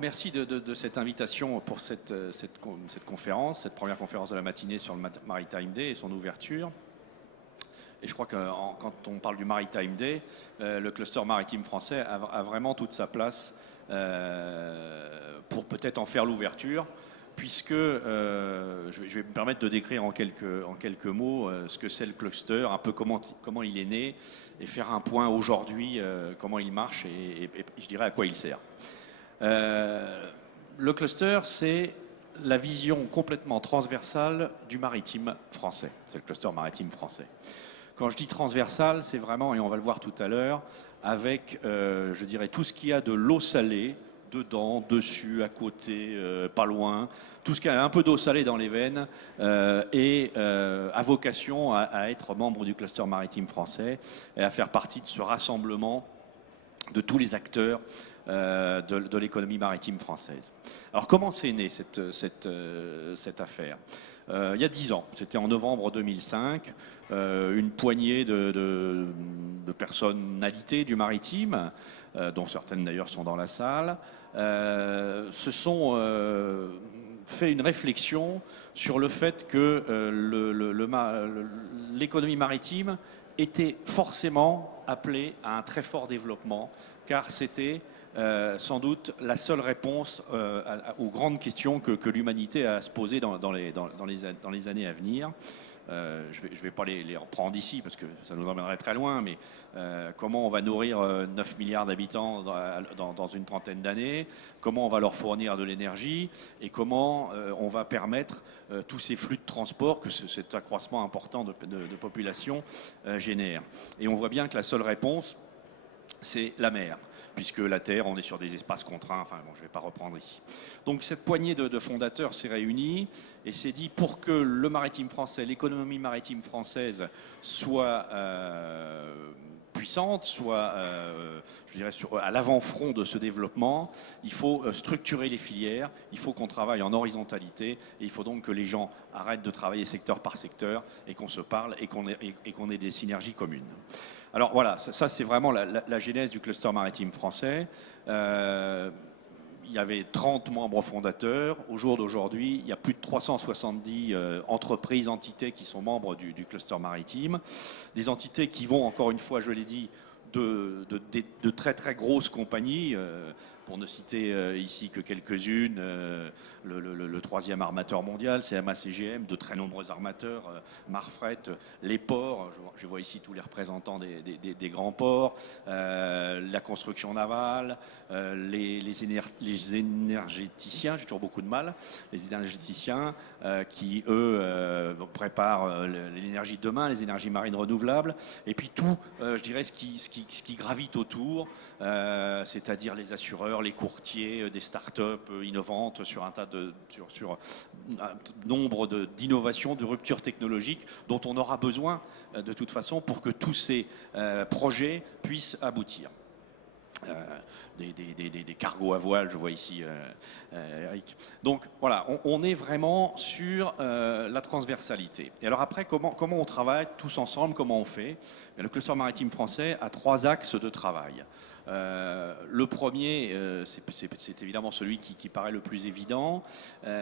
Merci de cette invitation pour cette conférence, cette première conférence de la matinée sur le Maritime Day et son ouverture. Et je crois que quand on parle du Maritime Day, le cluster maritime français a vraiment toute sa place pour peut-être en faire l'ouverture, puisque je vais me permettre de décrire en quelques mots ce que c'est le cluster, un peu comment il est né, et faire un point aujourd'hui, comment il marche et je dirais à quoi il sert. Le cluster, c'est la vision complètement transversale du maritime français. C'est le cluster maritime français. Quand je dis transversal, c'est vraiment, et on va le voir tout à l'heure, avec, je dirais, tout ce qu'il y a de l'eau salée, dedans, dessus, à côté, pas loin, tout ce qui a un peu d'eau salée dans les veines a vocation à être membre du cluster maritime français et à faire partie de ce rassemblement de tous les acteurs de l'économie maritime française. Alors comment c'est né cette affaire il y a 10 ans, c'était en novembre 2005, une poignée de personnalités du maritime, dont certaines d'ailleurs sont dans la salle, se sont fait une réflexion sur le fait que l'économie maritime était forcément appelée à un très fort développement, car c'était sans doute la seule réponse aux grandes questions que l'humanité a à se poser dans les années à venir. Je vais pas les reprendre ici parce que ça nous emmènerait très loin, mais comment on va nourrir 9 milliards d'habitants dans une trentaine d'années, comment on va leur fournir de l'énergie et comment on va permettre tous ces flux de transport que cet accroissement important de population génère. Et on voit bien que la seule réponse, c'est la mer, puisque la Terre, on est sur des espaces contraints, enfin bon, je ne vais pas reprendre ici. Donc cette poignée de fondateurs s'est réunie et s'est dit, pour que le maritime français, l'économie maritime française soit puissante, soit je dirais à l'avant-front de ce développement, il faut structurer les filières, il faut qu'on travaille en horizontalité et il faut donc que les gens arrêtent de travailler secteur par secteur et qu'on se parle et qu'on ait des synergies communes. Alors voilà, ça c'est vraiment la genèse du cluster maritime français. Il y avait 30 membres fondateurs. Au jour d'aujourd'hui, il y a plus de 370 entreprises, entités qui sont membres du cluster maritime. Des entités qui vont, encore une fois, je l'ai dit, de très très grosses compagnies, pour ne citer ici que quelques-unes, le troisième armateur mondial, CMA CGM, de très nombreux armateurs, Marfret, les ports, je vois ici tous les représentants des grands ports, la construction navale, les énergéticiens, j'ai toujours beaucoup de mal, les énergéticiens qui, eux, préparent l'énergie de demain, les énergies marines renouvelables, et puis tout, je dirais, ce qui gravite autour, c'est-à-dire les assureurs, les courtiers, des start-up innovantes sur un nombre d'innovations, de ruptures technologiques dont on aura besoin de toute façon pour que tous ces projets puissent aboutir. Des cargos à voile, je vois ici Eric. Donc voilà, on est vraiment sur la transversalité. Et alors après, comment on travaille tous ensemble, comment on fait? Le cluster maritime français a 3 axes de travail. Le premier, c'est évidemment celui qui paraît le plus évident,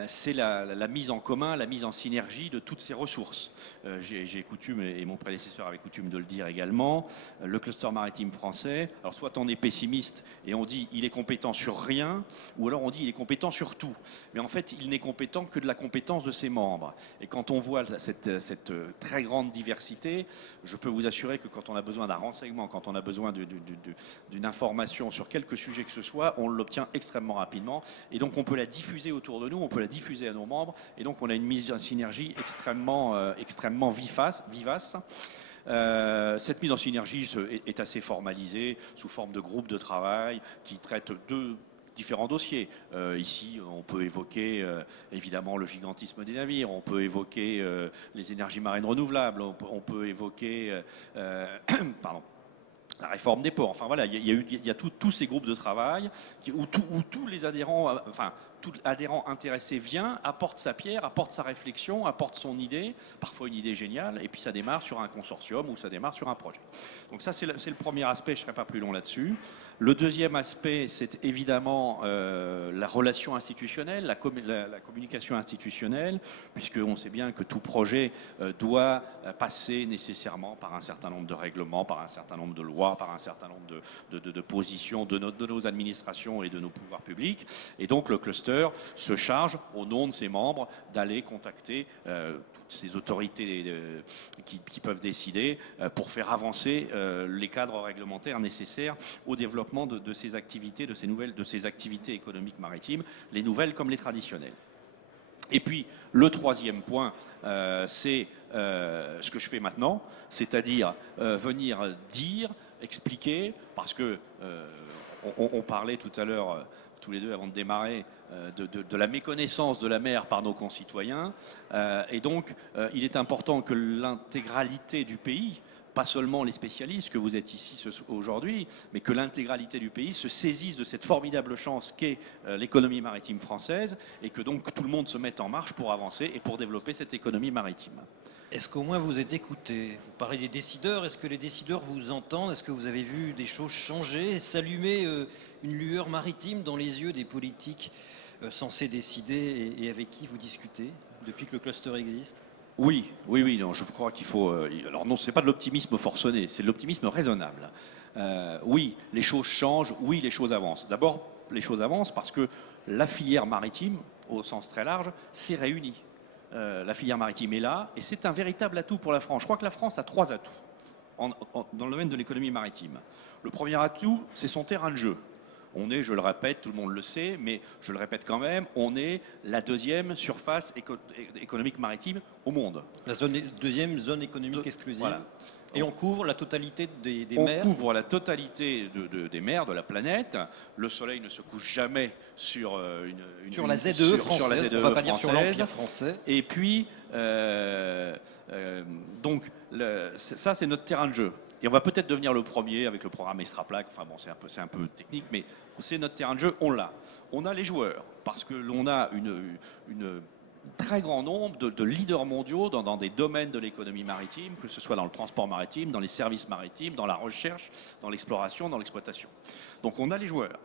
c'est la mise en commun, la mise en synergie de toutes ces ressources. J'ai coutume, et mon prédécesseur avait coutume de le dire également, le cluster maritime français, alors soit on est pessimiste et on dit il est compétent sur rien, ou alors on dit il est compétent sur tout. Mais en fait, il n'est compétent que de la compétence de ses membres. Et quand on voit cette très grande diversité, je peux vous assurer que quand on a besoin d'un renseignement, quand on a besoin d'une information sur quelque sujet que ce soit, on l'obtient extrêmement rapidement. Et donc on peut la diffuser autour de nous, on peut la diffuser à nos membres. Et donc on a une mise en synergie extrêmement vivace. Cette mise en synergie est assez formalisée sous forme de groupes de travail qui traitent de différents dossiers. Ici, on peut évoquer évidemment le gigantisme des navires, on peut évoquer les énergies marines renouvelables, on peut évoquer la réforme des ports. Enfin voilà, il y a tous ces groupes de travail où tous les adhérents, enfin tout adhérent intéressé vient, apporte sa pierre, apporte sa réflexion, apporte son idée, parfois une idée géniale, et puis ça démarre sur un consortium ou ça démarre sur un projet. Donc ça c'est le premier aspect, je ne serai pas plus long là-dessus. Le deuxième aspect, c'est évidemment la relation institutionnelle, la communication institutionnelle, puisqu'on sait bien que tout projet doit passer nécessairement par un certain nombre de règlements, par un certain nombre de lois, par un certain nombre de positions de nos administrations et de nos pouvoirs publics. Et donc le cluster se charge, au nom de ses membres, d'aller contacter toutes ces autorités qui peuvent décider pour faire avancer les cadres réglementaires nécessaires au développement de ces activités, de ces activités économiques maritimes, les nouvelles comme les traditionnelles. Et puis, le troisième point, c'est ce que je fais maintenant, c'est-à-dire venir dire, expliquer, parce que on parlait tout à l'heure, tous les deux avant de démarrer, de la méconnaissance de la mer par nos concitoyens. Et donc, il est important que l'intégralité du pays, pas seulement les spécialistes que vous êtes ici aujourd'hui, mais que l'intégralité du pays se saisisse de cette formidable chance qu'est l'économie maritime française et que donc tout le monde se mette en marche pour avancer et pour développer cette économie maritime. Est-ce qu'au moins vous êtes écouté? Vous parlez des décideurs, est-ce que les décideurs vous entendent? Est-ce que vous avez vu des choses changer, s'allumer une lueur maritime dans les yeux des politiques censés décider et avec qui vous discutez depuis que le cluster existe? Oui, non, je crois qu'il faut... alors non, ce n'est pas de l'optimisme forcené, c'est de l'optimisme raisonnable. Oui, les choses changent, oui, les choses avancent. D'abord, les choses avancent parce que la filière maritime, au sens très large, s'est réunie. La filière maritime est là et c'est un véritable atout pour la France. Je crois que la France a 3 atouts dans le domaine de l'économie maritime. Le premier atout, c'est son terrain de jeu. On est, je le répète, tout le monde le sait, mais je le répète quand même, on est la deuxième surface économique maritime au monde. La deuxième zone économique exclusive. Voilà. Et on couvre la totalité des mers. On couvre la totalité des mers de la planète. Le soleil ne se couche jamais sur sur la ZE française. On ne va pas dire sur l'Empire français. Et puis, donc, ça c'est notre terrain de jeu. Et on va peut-être devenir le premier avec le programme Extraplac. Enfin bon, c'est un peu technique, mais c'est notre terrain de jeu, on l'a. On a les joueurs, parce que l'on a une très grand nombre de leaders mondiaux dans des domaines de l'économie maritime, que ce soit dans le transport maritime, dans les services maritimes, dans la recherche, dans l'exploration, dans l'exploitation. Donc on a les joueurs.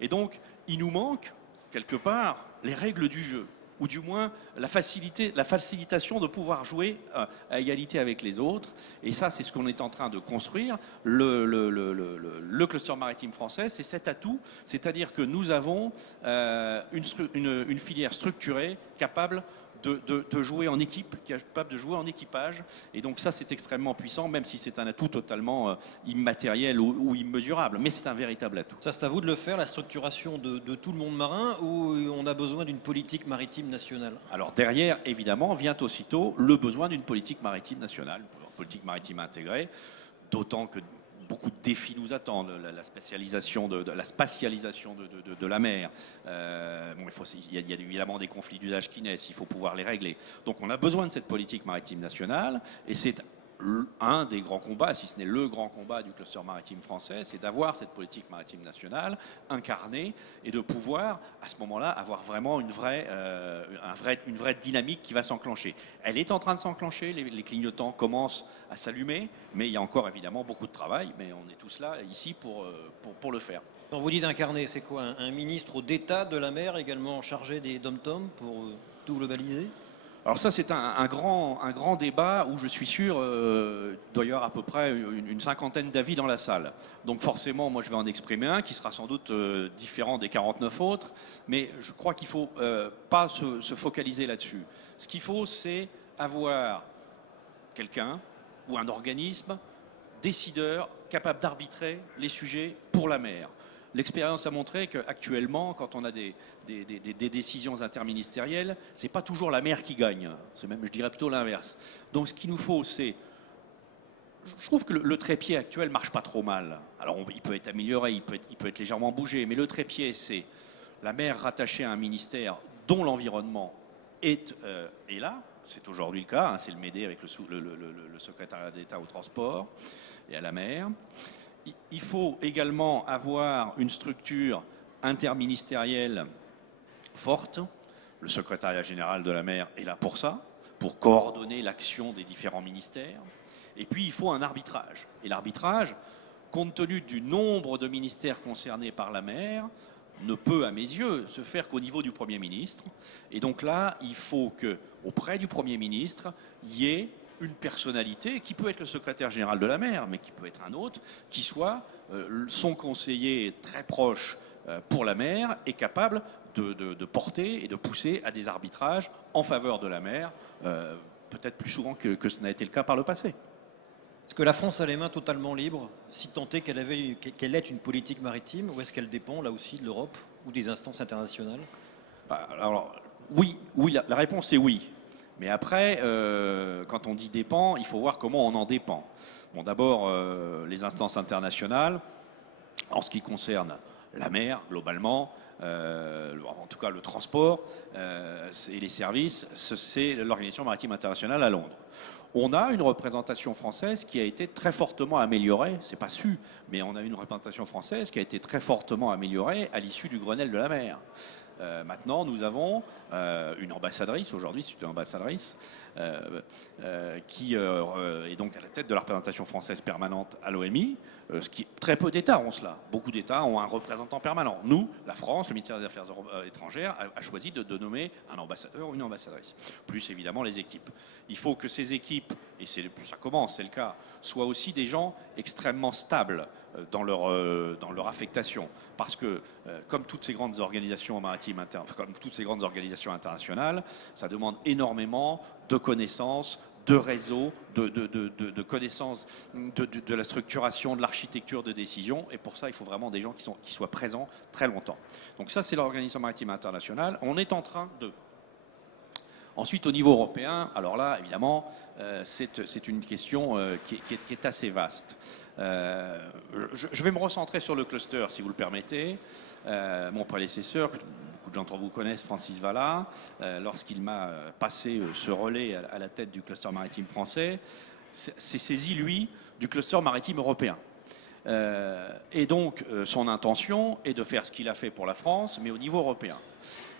Et donc, il nous manque, quelque part, les règles du jeu, ou du moins la facilitation de pouvoir jouer à égalité avec les autres. Et ça, c'est ce qu'on est en train de construire. Le cluster maritime français, c'est cet atout, c'est-à-dire que nous avons une filière structurée capable de jouer en équipe, capable de jouer en équipage. Et donc ça, c'est extrêmement puissant, même si c'est un atout totalement immatériel ou immesurable. Mais c'est un véritable atout. Ça, c'est à vous de le faire, la structuration de tout le monde marin, ou on a besoin d'une politique maritime nationale? Alors derrière, évidemment, vient aussitôt le besoin d'une politique maritime nationale, une politique maritime intégrée, d'autant que beaucoup de défis nous attendent, la spatialisation de la mer. Il y a évidemment des conflits d'usage qui naissent, il faut pouvoir les régler. Donc on a besoin de cette politique maritime nationale et c'est un des grands combats, si ce n'est le grand combat du cluster maritime français, c'est d'avoir cette politique maritime nationale incarnée et de pouvoir, à ce moment-là, avoir vraiment une vraie dynamique qui va s'enclencher. Elle est en train de s'enclencher, les clignotants commencent à s'allumer, mais il y a encore évidemment beaucoup de travail, mais on est tous là, ici, pour le faire. Quand vous dites incarner, c'est quoi? Un ministre d'État de la mer également chargé des dom-toms pour tout globaliser? Alors ça, c'est un grand débat où je suis sûr, doit y avoir à peu près une cinquantaine d'avis dans la salle. Donc forcément, moi je vais en exprimer un qui sera sans doute différent des 49 autres, mais je crois qu'il ne faut pas se focaliser là-dessus. Ce qu'il faut, c'est avoir quelqu'un ou un organisme décideur capable d'arbitrer les sujets pour la mer. L'expérience a montré qu'actuellement, quand on a des décisions interministérielles, ce n'est pas toujours la mer qui gagne. C'est même, je dirais plutôt l'inverse. Donc ce qu'il nous faut, c'est... Je trouve que le trépied actuel ne marche pas trop mal. Alors il peut être amélioré, il peut être légèrement bougé, mais le trépied, c'est la mer rattachée à un ministère dont l'environnement est là. C'est aujourd'hui le cas, hein, c'est le MEDE avec le secrétariat d'État au transport et à la mer. Il faut également avoir une structure interministérielle forte. Le secrétariat général de la mer est là pour ça, pour coordonner l'action des différents ministères. Et puis, il faut un arbitrage. Et l'arbitrage, compte tenu du nombre de ministères concernés par la mer, ne peut, à mes yeux, se faire qu'au niveau du Premier ministre. Et donc là, il faut qu'auprès du Premier ministre, il y ait une personnalité qui peut être le secrétaire général de la mer, mais qui peut être un autre, qui soit son conseiller très proche pour la mer et capable de porter et de pousser à des arbitrages en faveur de la mer, peut-être plus souvent que ce n'a été le cas par le passé. Est-ce que la France a les mains totalement libres, si tant est qu'elle ait une politique maritime, ou est-ce qu'elle dépend là aussi de l'Europe ou des instances internationales? Alors, oui, la réponse est oui. Mais après, quand on dit dépend, il faut voir comment on en dépend. Bon, d'abord, les instances internationales, en ce qui concerne la mer, globalement, en tout cas le transport et les services, c'est l'Organisation maritime internationale à Londres. On a une représentation française qui a été très fortement améliorée, c'est pas su, mais on a une représentation française qui a été très fortement améliorée à l'issue du Grenelle de la mer. Maintenant, nous avons une ambassadrice, aujourd'hui c'est une ambassadrice, qui est donc à la tête de la représentation française permanente à l'OMI. Très peu d'États ont cela. Beaucoup d'États ont un représentant permanent. Nous, la France, le ministère des Affaires étrangères, a choisi de nommer un ambassadeur ou une ambassadrice. Plus évidemment les équipes. Il faut que ces équipes, et ça commence, c'est le cas, soient aussi des gens extrêmement stables dans leur affectation. Parce que, comme toutes ces grandes organisations maritimes, comme toutes ces grandes organisations internationales, ça demande énormément de connaissances, de réseaux, de connaissances de la structuration, de l'architecture de décision. Et pour ça, il faut vraiment des gens qui soient présents très longtemps. Donc ça, c'est l'Organisation maritime internationale. On est en train de... Ensuite, au niveau européen, alors là, évidemment, c'est une question qui est assez vaste. Je vais me recentrer sur le cluster, si vous le permettez. Mon prédécesseur, beaucoup d'entre vous connaissent, Francis Vallat, lorsqu'il m'a passé ce relais à la tête du cluster maritime français, s'est saisi, lui, du cluster maritime européen. Et donc, son intention est de faire ce qu'il a fait pour la France, mais au niveau européen.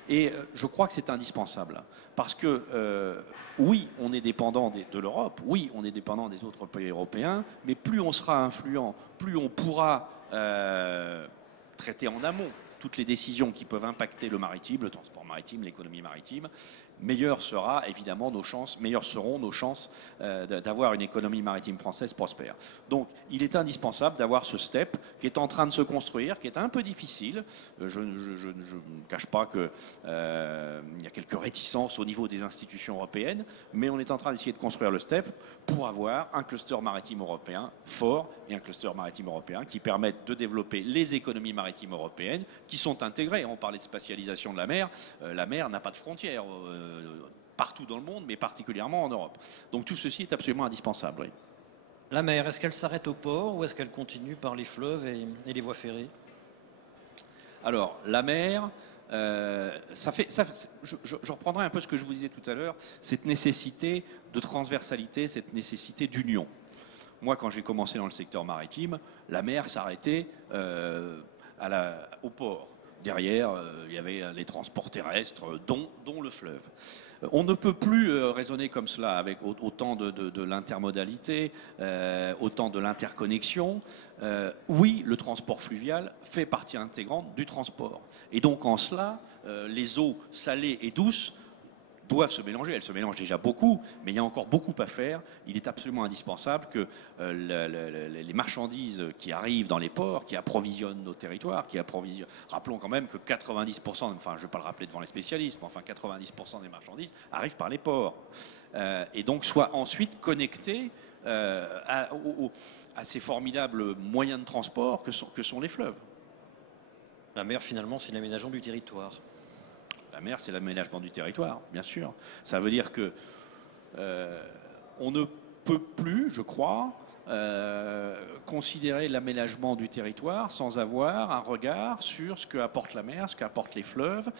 Et je crois que c'est indispensable. Parce que, oui, on est dépendant de l'Europe, oui, on est dépendant des autres pays européens, mais plus on sera influent, plus on pourra traiter en amont toutes les décisions qui peuvent impacter le maritime, le transport maritime, l'économie maritime, meilleures seront nos chances d'avoir une économie maritime française prospère. Donc, il est indispensable d'avoir ce step qui est en train de se construire, qui est un peu difficile. Je ne cache pas qu'il y a quelques réticences au niveau des institutions européennes, mais on est en train d'essayer de construire le step pour avoir un cluster maritime européen fort et un cluster maritime européen qui permette de développer les économies maritimes européennes qui sont intégrées. On parlait de spatialisation de la mer. La mer n'a pas de frontières partout dans le monde, mais particulièrement en Europe. Donc tout ceci est absolument indispensable. Oui. La mer, est-ce qu'elle s'arrête au port ou est-ce qu'elle continue par les fleuves et les voies ferrées? Alors, la mer, je reprendrai un peu ce que je vous disais tout à l'heure, cette nécessité de transversalité, cette nécessité d'union. Moi, quand j'ai commencé dans le secteur maritime, la mer s'arrêtait au port. Derrière, il y avait les transports terrestres, dont le fleuve. On ne peut plus raisonner comme cela avec autant de l'intermodalité, autant de l'interconnexion. Oui, le transport fluvial fait partie intégrante du transport. Et donc en cela, les eaux salées et douces doivent se mélanger. Elles se mélangent déjà beaucoup, mais il y a encore beaucoup à faire. Il est absolument indispensable que les marchandises qui arrivent dans les ports, qui approvisionnent nos territoires, rappelons quand même que 90%, enfin je ne vais pas le rappeler devant les spécialistes, mais enfin 90% des marchandises arrivent par les ports. Et donc soient ensuite connectées à ces formidables moyens de transport que sont les fleuves. La mer, finalement, c'est l'aménagement du territoire. La mer, c'est l'aménagement du territoire, bien sûr. Ça veut dire que on ne peut plus, je crois, considérer l'aménagement du territoire sans avoir un regard sur ce qu'apporte la mer, ce qu'apportent les fleuves,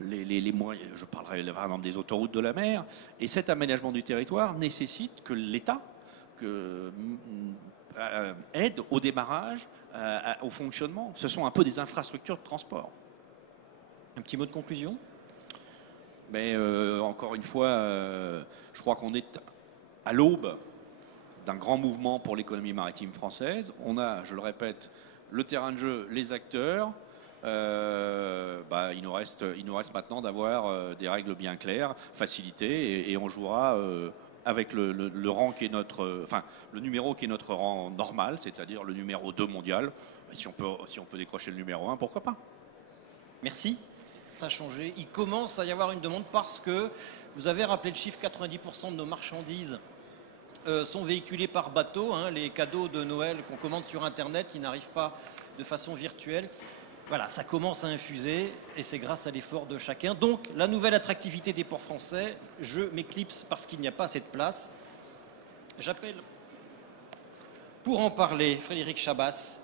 les moyens. Je parlerai par exemple des autoroutes de la mer. Et cet aménagement du territoire nécessite que l'État aident au démarrage, au fonctionnement. Ce sont un peu des infrastructures de transport. Un petit mot de conclusion? Mais encore une fois, je crois qu'on est à l'aube d'un grand mouvement pour l'économie maritime française. On a, je le répète, le terrain de jeu, les acteurs. Il nous reste maintenant d'avoir des règles bien claires, facilitées, et on jouera avec le rang qui est le numéro qui est notre rang normal, c'est-à-dire le numéro 2 mondial. Si on peut décrocher le numéro 1, pourquoi pas? Merci. Ça a changé. Il commence à y avoir une demande parce que vous avez rappelé le chiffre, 90% de nos marchandises sont véhiculées par bateau. Hein. Les cadeaux de Noël qu'on commande sur Internet, ils n'arrivent pas de façon virtuelle. Voilà, ça commence à infuser et c'est grâce à l'effort de chacun. Donc, la nouvelle attractivité des ports français, je m'éclipse parce qu'il n'y a pas assez de place. J'appelle pour en parler Frédéric Chabas,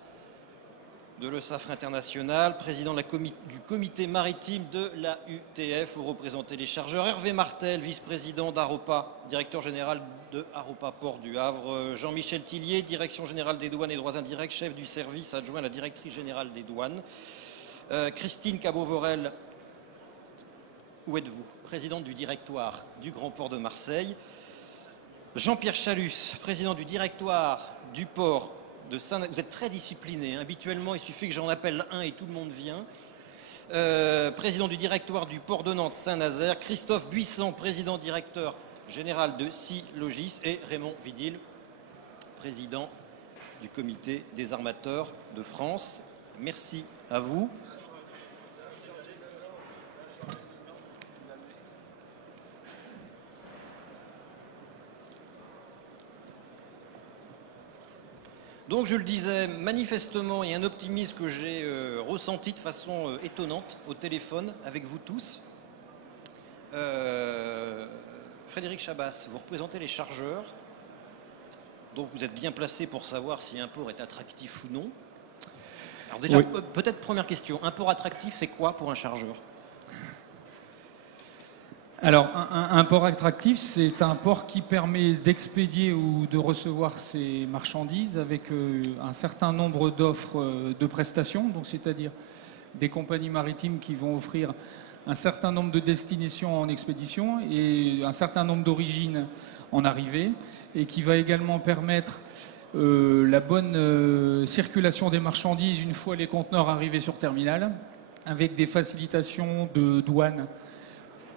de l'ESAFRE International, président du comité maritime de la UTF, où représentez les chargeurs. Hervé Martel, vice-président d'Aropa, directeur général de Aropa Port du Havre. Jean-Michel Tillier, direction générale des douanes et droits indirects, chef du service adjoint à la directrice générale des douanes. Christine Cabot-Vorel, où êtes-vous? Présidente du directoire du Grand Port de Marseille. Jean-Pierre Chalus, président du directoire du port de Saint-Nazaire. Vous êtes très discipliné. Habituellement, il suffit que j'en appelle un et tout le monde vient. Président du directoire du port de Nantes Saint-Nazaire. Christophe Buisson, président directeur général de Sea Logis. Et Raymond Vidil, président du comité des armateurs de France. Merci à vous. Donc je le disais, manifestement, il y a un optimisme que j'ai ressenti de façon étonnante au téléphone avec vous tous. Frédéric Chabas, vous représentez les chargeurs, donc vous êtes bien placé pour savoir si un port est attractif ou non. Alors déjà, oui. Peut-être première question, un port attractif, c'est quoi pour un chargeur ? Alors, un port attractif, c'est un port qui permet d'expédier ou de recevoir ses marchandises avec un certain nombre d'offres de prestations, donc c'est-à-dire des compagnies maritimes qui vont offrir un certain nombre de destinations en expédition et un certain nombre d'origines en arrivée, et qui va également permettre la bonne circulation des marchandises une fois les conteneurs arrivés sur terminal, avec des facilitations de douane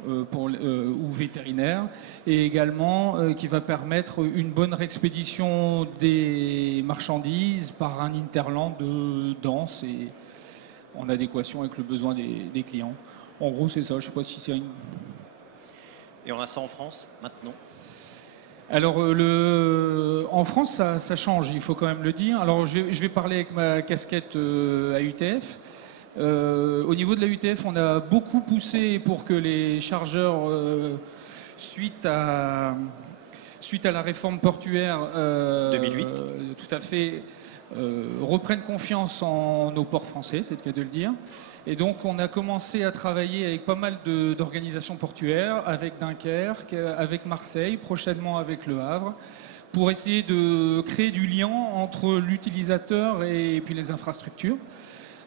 ou vétérinaire, et également qui va permettre une bonne réexpédition des marchandises par un hinterland dense et en adéquation avec le besoin des clients. En gros, c'est ça. Je ne sais pas si c'est une... Et on a ça en France, maintenant ? Alors, en France, ça change, il faut quand même le dire. Alors, je vais parler avec ma casquette à UTF. Au niveau de la UTF, on a beaucoup poussé pour que les chargeurs, suite à la réforme portuaire 2008, tout à fait, reprennent confiance en nos ports français, c'est le cas de le dire. Et donc, on a commencé à travailler avec pas mal d'organisations portuaires, avec Dunkerque, avec Marseille, prochainement avec Le Havre, pour essayer de créer du lien entre l'utilisateur et puis les infrastructures.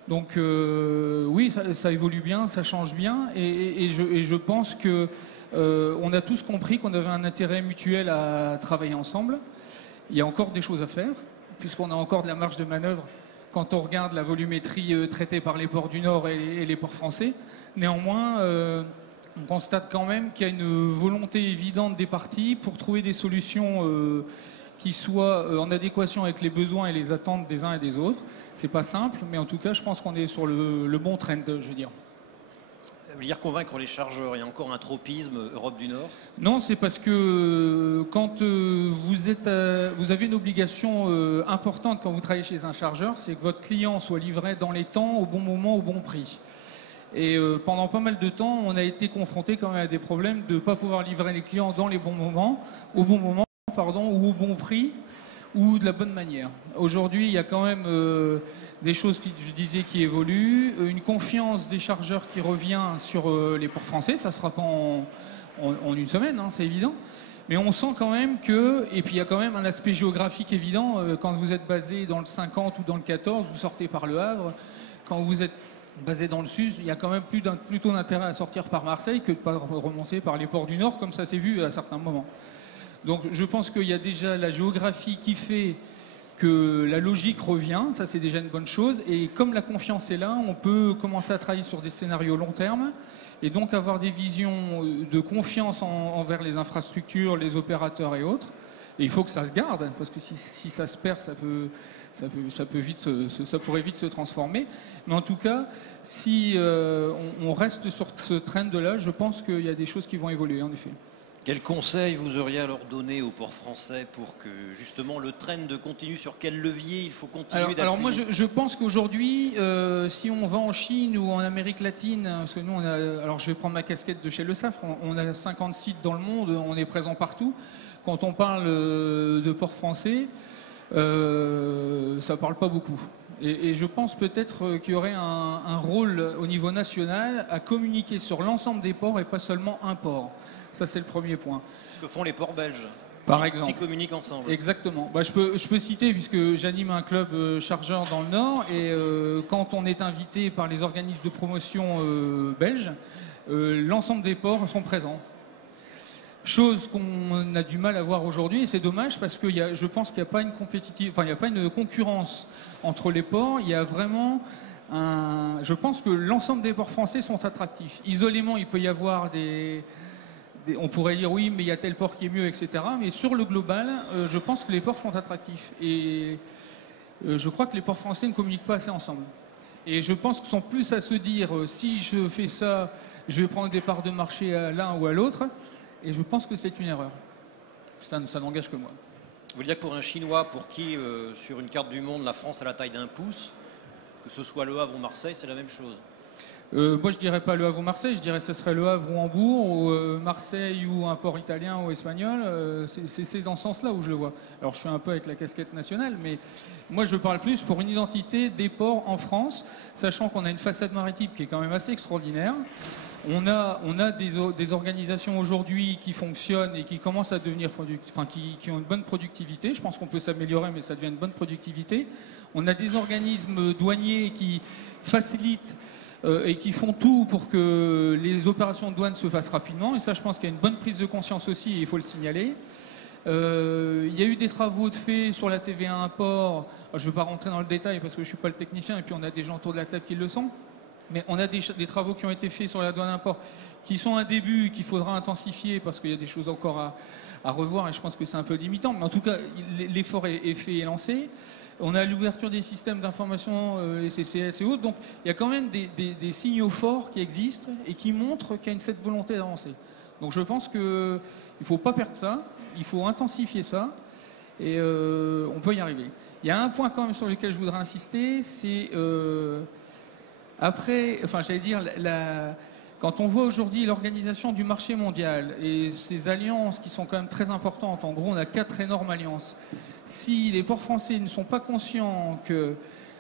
Donc oui, ça évolue bien, ça change bien, et je pense que on a tous compris qu'on avait un intérêt mutuel à travailler ensemble. Il y a encore des choses à faire, puisqu'on a encore de la marge de manœuvre quand on regarde la volumétrie traitée par les ports du Nord et les ports français. Néanmoins, on constate quand même qu'il y a une volonté évidente des parties pour trouver des solutions qui soient en adéquation avec les besoins et les attentes des uns et des autres. C'est pas simple, mais en tout cas, je pense qu'on est sur le bon trend, je veux dire. Vous voulez dire convaincre les chargeurs, il y a encore un tropisme Europe du Nord ? Non, c'est parce que quand vous avez une obligation importante quand vous travaillez chez un chargeur, c'est que votre client soit livré dans les temps, au bon moment, au bon prix. Et pendant pas mal de temps, on a été confronté quand même à des problèmes de ne pas pouvoir livrer les clients dans les bons moments, ou au bon prix, ou de la bonne manière. Aujourd'hui, il y a quand même des choses qui évoluent, une confiance des chargeurs qui revient sur les ports français. Ça ne se fera pas en une semaine, hein, c'est évident. Mais on sent quand même que, et puis il y a quand même un aspect géographique évident, quand vous êtes basé dans le 50 ou dans le 14, vous sortez par Le Havre. Quand vous êtes basé dans le sud, il y a quand même plutôt d'intérêt à sortir par Marseille que de pas remonter par les ports du Nord, comme ça s'est vu à certains moments. Donc je pense qu'il y a déjà la géographie qui fait que la logique revient, ça c'est déjà une bonne chose. Et comme la confiance est là, on peut commencer à travailler sur des scénarios long terme et donc avoir des visions de confiance envers les infrastructures, les opérateurs et autres. Et il faut que ça se garde, parce que si ça se perd, ça pourrait vite se transformer. Mais en tout cas, si on reste sur ce trend-là, je pense qu'il y a des choses qui vont évoluer, en effet. Quel conseil vous auriez à leur donner aux ports français pour que justement le trend continue? Sur quel levier il faut continuer d'appuyer? Alors moi je pense qu'aujourd'hui, si on va en Chine ou en Amérique latine, parce que nous alors je vais prendre ma casquette de chez Le Safre, on a 50 sites dans le monde, on est présent partout. Quand on parle de ports français, ça parle pas beaucoup. Et je pense peut-être qu'il y aurait un rôle au niveau national à communiquer sur l'ensemble des ports et pas seulement un port. Ça, c'est le premier point. Ce que font les ports belges, par exemple, qui communiquent ensemble. Exactement. Je peux citer, puisque j'anime un club chargeur dans le Nord, et quand on est invité par les organismes de promotion belges, l'ensemble des ports sont présents. Chose qu'on a du mal à voir aujourd'hui, et c'est dommage parce que je pense qu'il n'y a pas il n'y a pas une concurrence entre les ports. Il y a vraiment je pense que l'ensemble des ports français sont attractifs. Isolément, il peut y avoir on pourrait dire oui, mais il y a tel port qui est mieux, etc. Mais sur le global, je pense que les ports sont attractifs. Et je crois que les ports français ne communiquent pas assez ensemble. Et je pense qu'ils sont plus à se dire, si je fais ça, je vais prendre des parts de marché à l'un ou à l'autre. Et je pense que c'est une erreur. Ça n'engage que moi. Vous voulez dire que pour un Chinois, pour qui, sur une carte du monde, la France a la taille d'un pouce, que ce soit Le Havre ou Marseille, c'est la même chose? Moi, je dirais pas Le Havre ou Marseille, je dirais que ce serait Le Havre ou Hambourg, ou Marseille ou un port italien ou espagnol. C'est dans ce sens-là où je le vois. Alors, je suis un peu avec la casquette nationale, mais moi, je parle plus pour une identité des ports en France, sachant qu'on a une façade maritime qui est quand même assez extraordinaire. On a des organisations aujourd'hui qui fonctionnent et qui commencent à devenir qui ont une bonne productivité. Je pense qu'on peut s'améliorer, mais ça devient une bonne productivité. On a des organismes douaniers qui facilitent et qui font tout pour que les opérations de douane se fassent rapidement. Et ça, je pense qu'il y a une bonne prise de conscience aussi, et il faut le signaler. Il y a eu des travaux de fait sur la TVA import. Je ne veux pas rentrer dans le détail parce que je ne suis pas le technicien, et puis on a des gens autour de la table qui le sont. Mais on a des travaux qui ont été faits sur la douane import qui sont un début, qu'il faudra intensifier parce qu'il y a des choses encore à revoir, et je pense que c'est un peu limitant. Mais en tout cas, l'effort est fait et lancé. On a l'ouverture des systèmes d'information, les CCS et autres. Donc il y a quand même des signaux forts qui existent et qui montrent qu'il y a cette volonté d'avancer. Donc je pense qu'il ne faut pas perdre ça, il faut intensifier ça, et on peut y arriver. Il y a un point quand même sur lequel je voudrais insister, c'est quand on voit aujourd'hui l'organisation du marché mondial et ces alliances qui sont quand même très importantes, en gros on a 4 énormes alliances. Si les ports français ne sont pas conscients que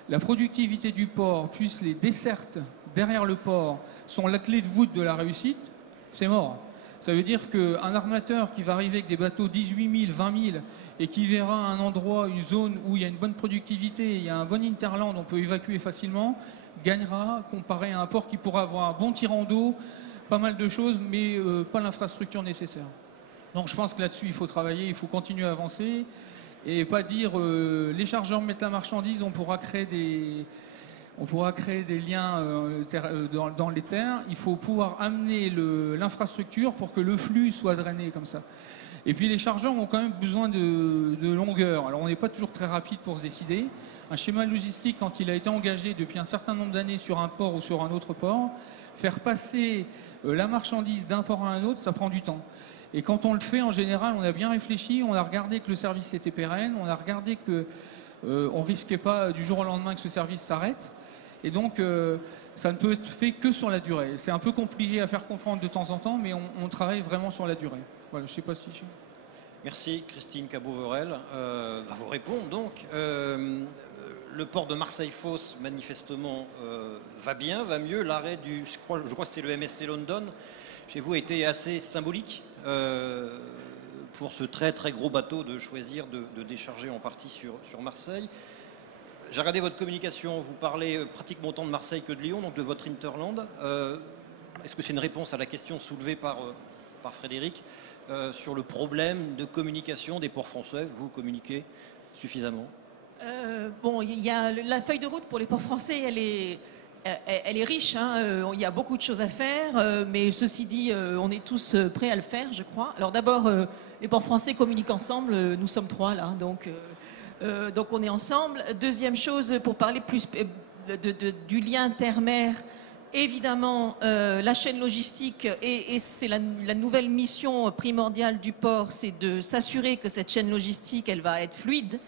la productivité du port, plus les dessertes derrière le port, sont la clé de voûte de la réussite, c'est mort. Ça veut dire qu'un armateur qui va arriver avec des bateaux 18 000, 20 000 et qui verra un endroit, une zone où il y a une bonne productivité, il y a un bon interland, on peut évacuer facilement, gagnera comparé à un port qui pourra avoir un bon tirant d'eau, pas mal de choses, mais pas l'infrastructure nécessaire. Donc je pense que là-dessus, il faut travailler, il faut continuer à avancer et pas dire les chargeurs mettent la marchandise, on pourra créer des liens dans les terres. Il faut pouvoir amener l'infrastructure pour que le flux soit drainé comme ça. Et puis les chargeurs ont quand même besoin de longueur. Alors on n'est pas toujours très rapide pour se décider. Un schéma logistique, quand il a été engagé depuis un certain nombre d'années sur un port ou sur un autre port, faire passer la marchandise d'un port à un autre, ça prend du temps. Et quand on le fait, en général, on a bien réfléchi, on a regardé que le service était pérenne, on a regardé qu'on ne risquait pas du jour au lendemain que ce service s'arrête. Et donc, ça ne peut être fait que sur la durée. C'est un peu compliqué à faire comprendre de temps en temps, mais on travaille vraiment sur la durée. Voilà, je ne sais pas si... Merci Christine Cabot-Vorel. Va vous répondre donc. Le port de Marseille-Fos, manifestement, va bien, va mieux. L'arrêt je crois que c'était le MSC London, chez vous, a été assez symbolique pour ce très très gros bateau de choisir de décharger en partie sur Marseille. J'ai regardé votre communication, vous parlez pratiquement autant de Marseille que de Lyon, donc de votre hinterland. Est-ce que c'est une réponse à la question soulevée par Frédéric sur le problème de communication des ports français? Vous communiquez suffisamment? Bon, il y a la feuille de route pour les ports français, elle est riche, hein, il y a beaucoup de choses à faire, mais ceci dit, on est tous prêts à le faire, je crois. Alors d'abord, les ports français communiquent ensemble, nous sommes 3 là, donc on est ensemble. Deuxième chose, pour parler plus du lien intermer, évidemment, la chaîne logistique, et c'est la nouvelle mission primordiale du port, c'est de s'assurer que cette chaîne logistique, elle va être fluide,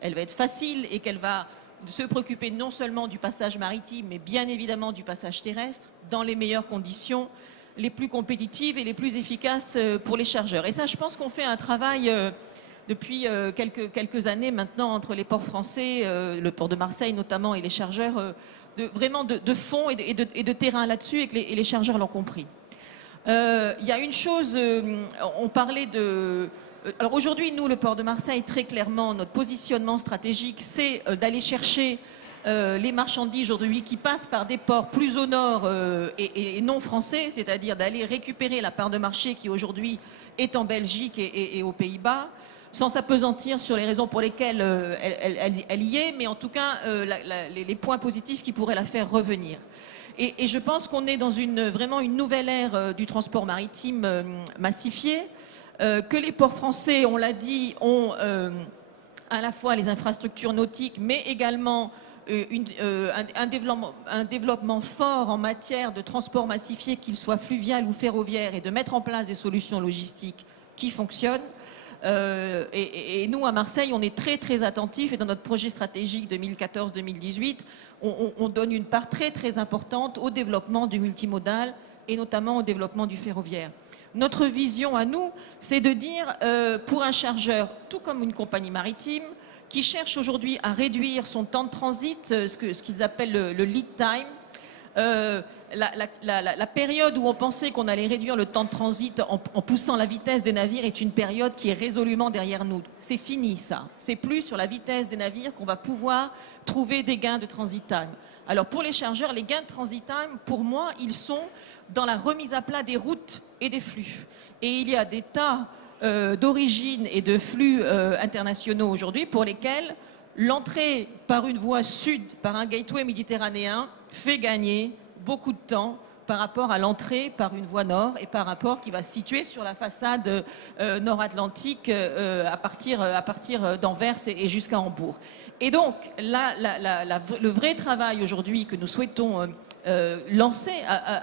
elle va être facile et qu'elle va se préoccuper non seulement du passage maritime, mais bien évidemment du passage terrestre, dans les meilleures conditions, les plus compétitives et les plus efficaces pour les chargeurs. Et ça, je pense qu'on fait un travail depuis quelques années maintenant entre les ports français, le port de Marseille notamment, et les chargeurs, vraiment de fond et de terrain là-dessus, et les chargeurs l'ont compris. Il y a une chose, on parlait de... Alors aujourd'hui, nous, le port de Marseille, très clairement, notre positionnement stratégique, c'est d'aller chercher les marchandises aujourd'hui qui passent par des ports plus au nord et non français, c'est-à-dire d'aller récupérer la part de marché qui aujourd'hui est en Belgique et aux Pays-Bas, sans s'apesantir sur les raisons pour lesquelles elle y est, mais en tout cas les points positifs qui pourraient la faire revenir. Et je pense qu'on est dans vraiment une nouvelle ère du transport maritime massifié, que les ports français, on l'a dit, ont à la fois les infrastructures nautiques, mais également un développement fort en matière de transport massifié, qu'il soit fluvial ou ferroviaire, et de mettre en place des solutions logistiques qui fonctionnent. Et nous, à Marseille, on est très très attentifs, et dans notre projet stratégique 2014-2018, on donne une part très très importante au développement du multimodal et notamment au développement du ferroviaire. Notre vision à nous, c'est de dire, pour un chargeur, tout comme une compagnie maritime, qui cherche aujourd'hui à réduire son temps de transit, ce qu'ils appellent le lead time, la période où on pensait qu'on allait réduire le temps de transit en poussant la vitesse des navires est une période qui est résolument derrière nous. C'est fini, ça. C'est plus sur la vitesse des navires qu'on va pouvoir trouver des gains de transit time. Alors pour les chargeurs, les gains de transit time, pour moi, ils sont dans la remise à plat des routes et des flux. Et il y a des tas d'origines et de flux internationaux aujourd'hui pour lesquels l'entrée par une voie sud, par un gateway méditerranéen, fait gagner beaucoup de temps par rapport à l'entrée par une voie nord, et par rapport qui va se situer sur la façade nord-atlantique à partir d'Anvers et jusqu'à Hambourg. Et donc, le vrai travail aujourd'hui que nous souhaitons lancer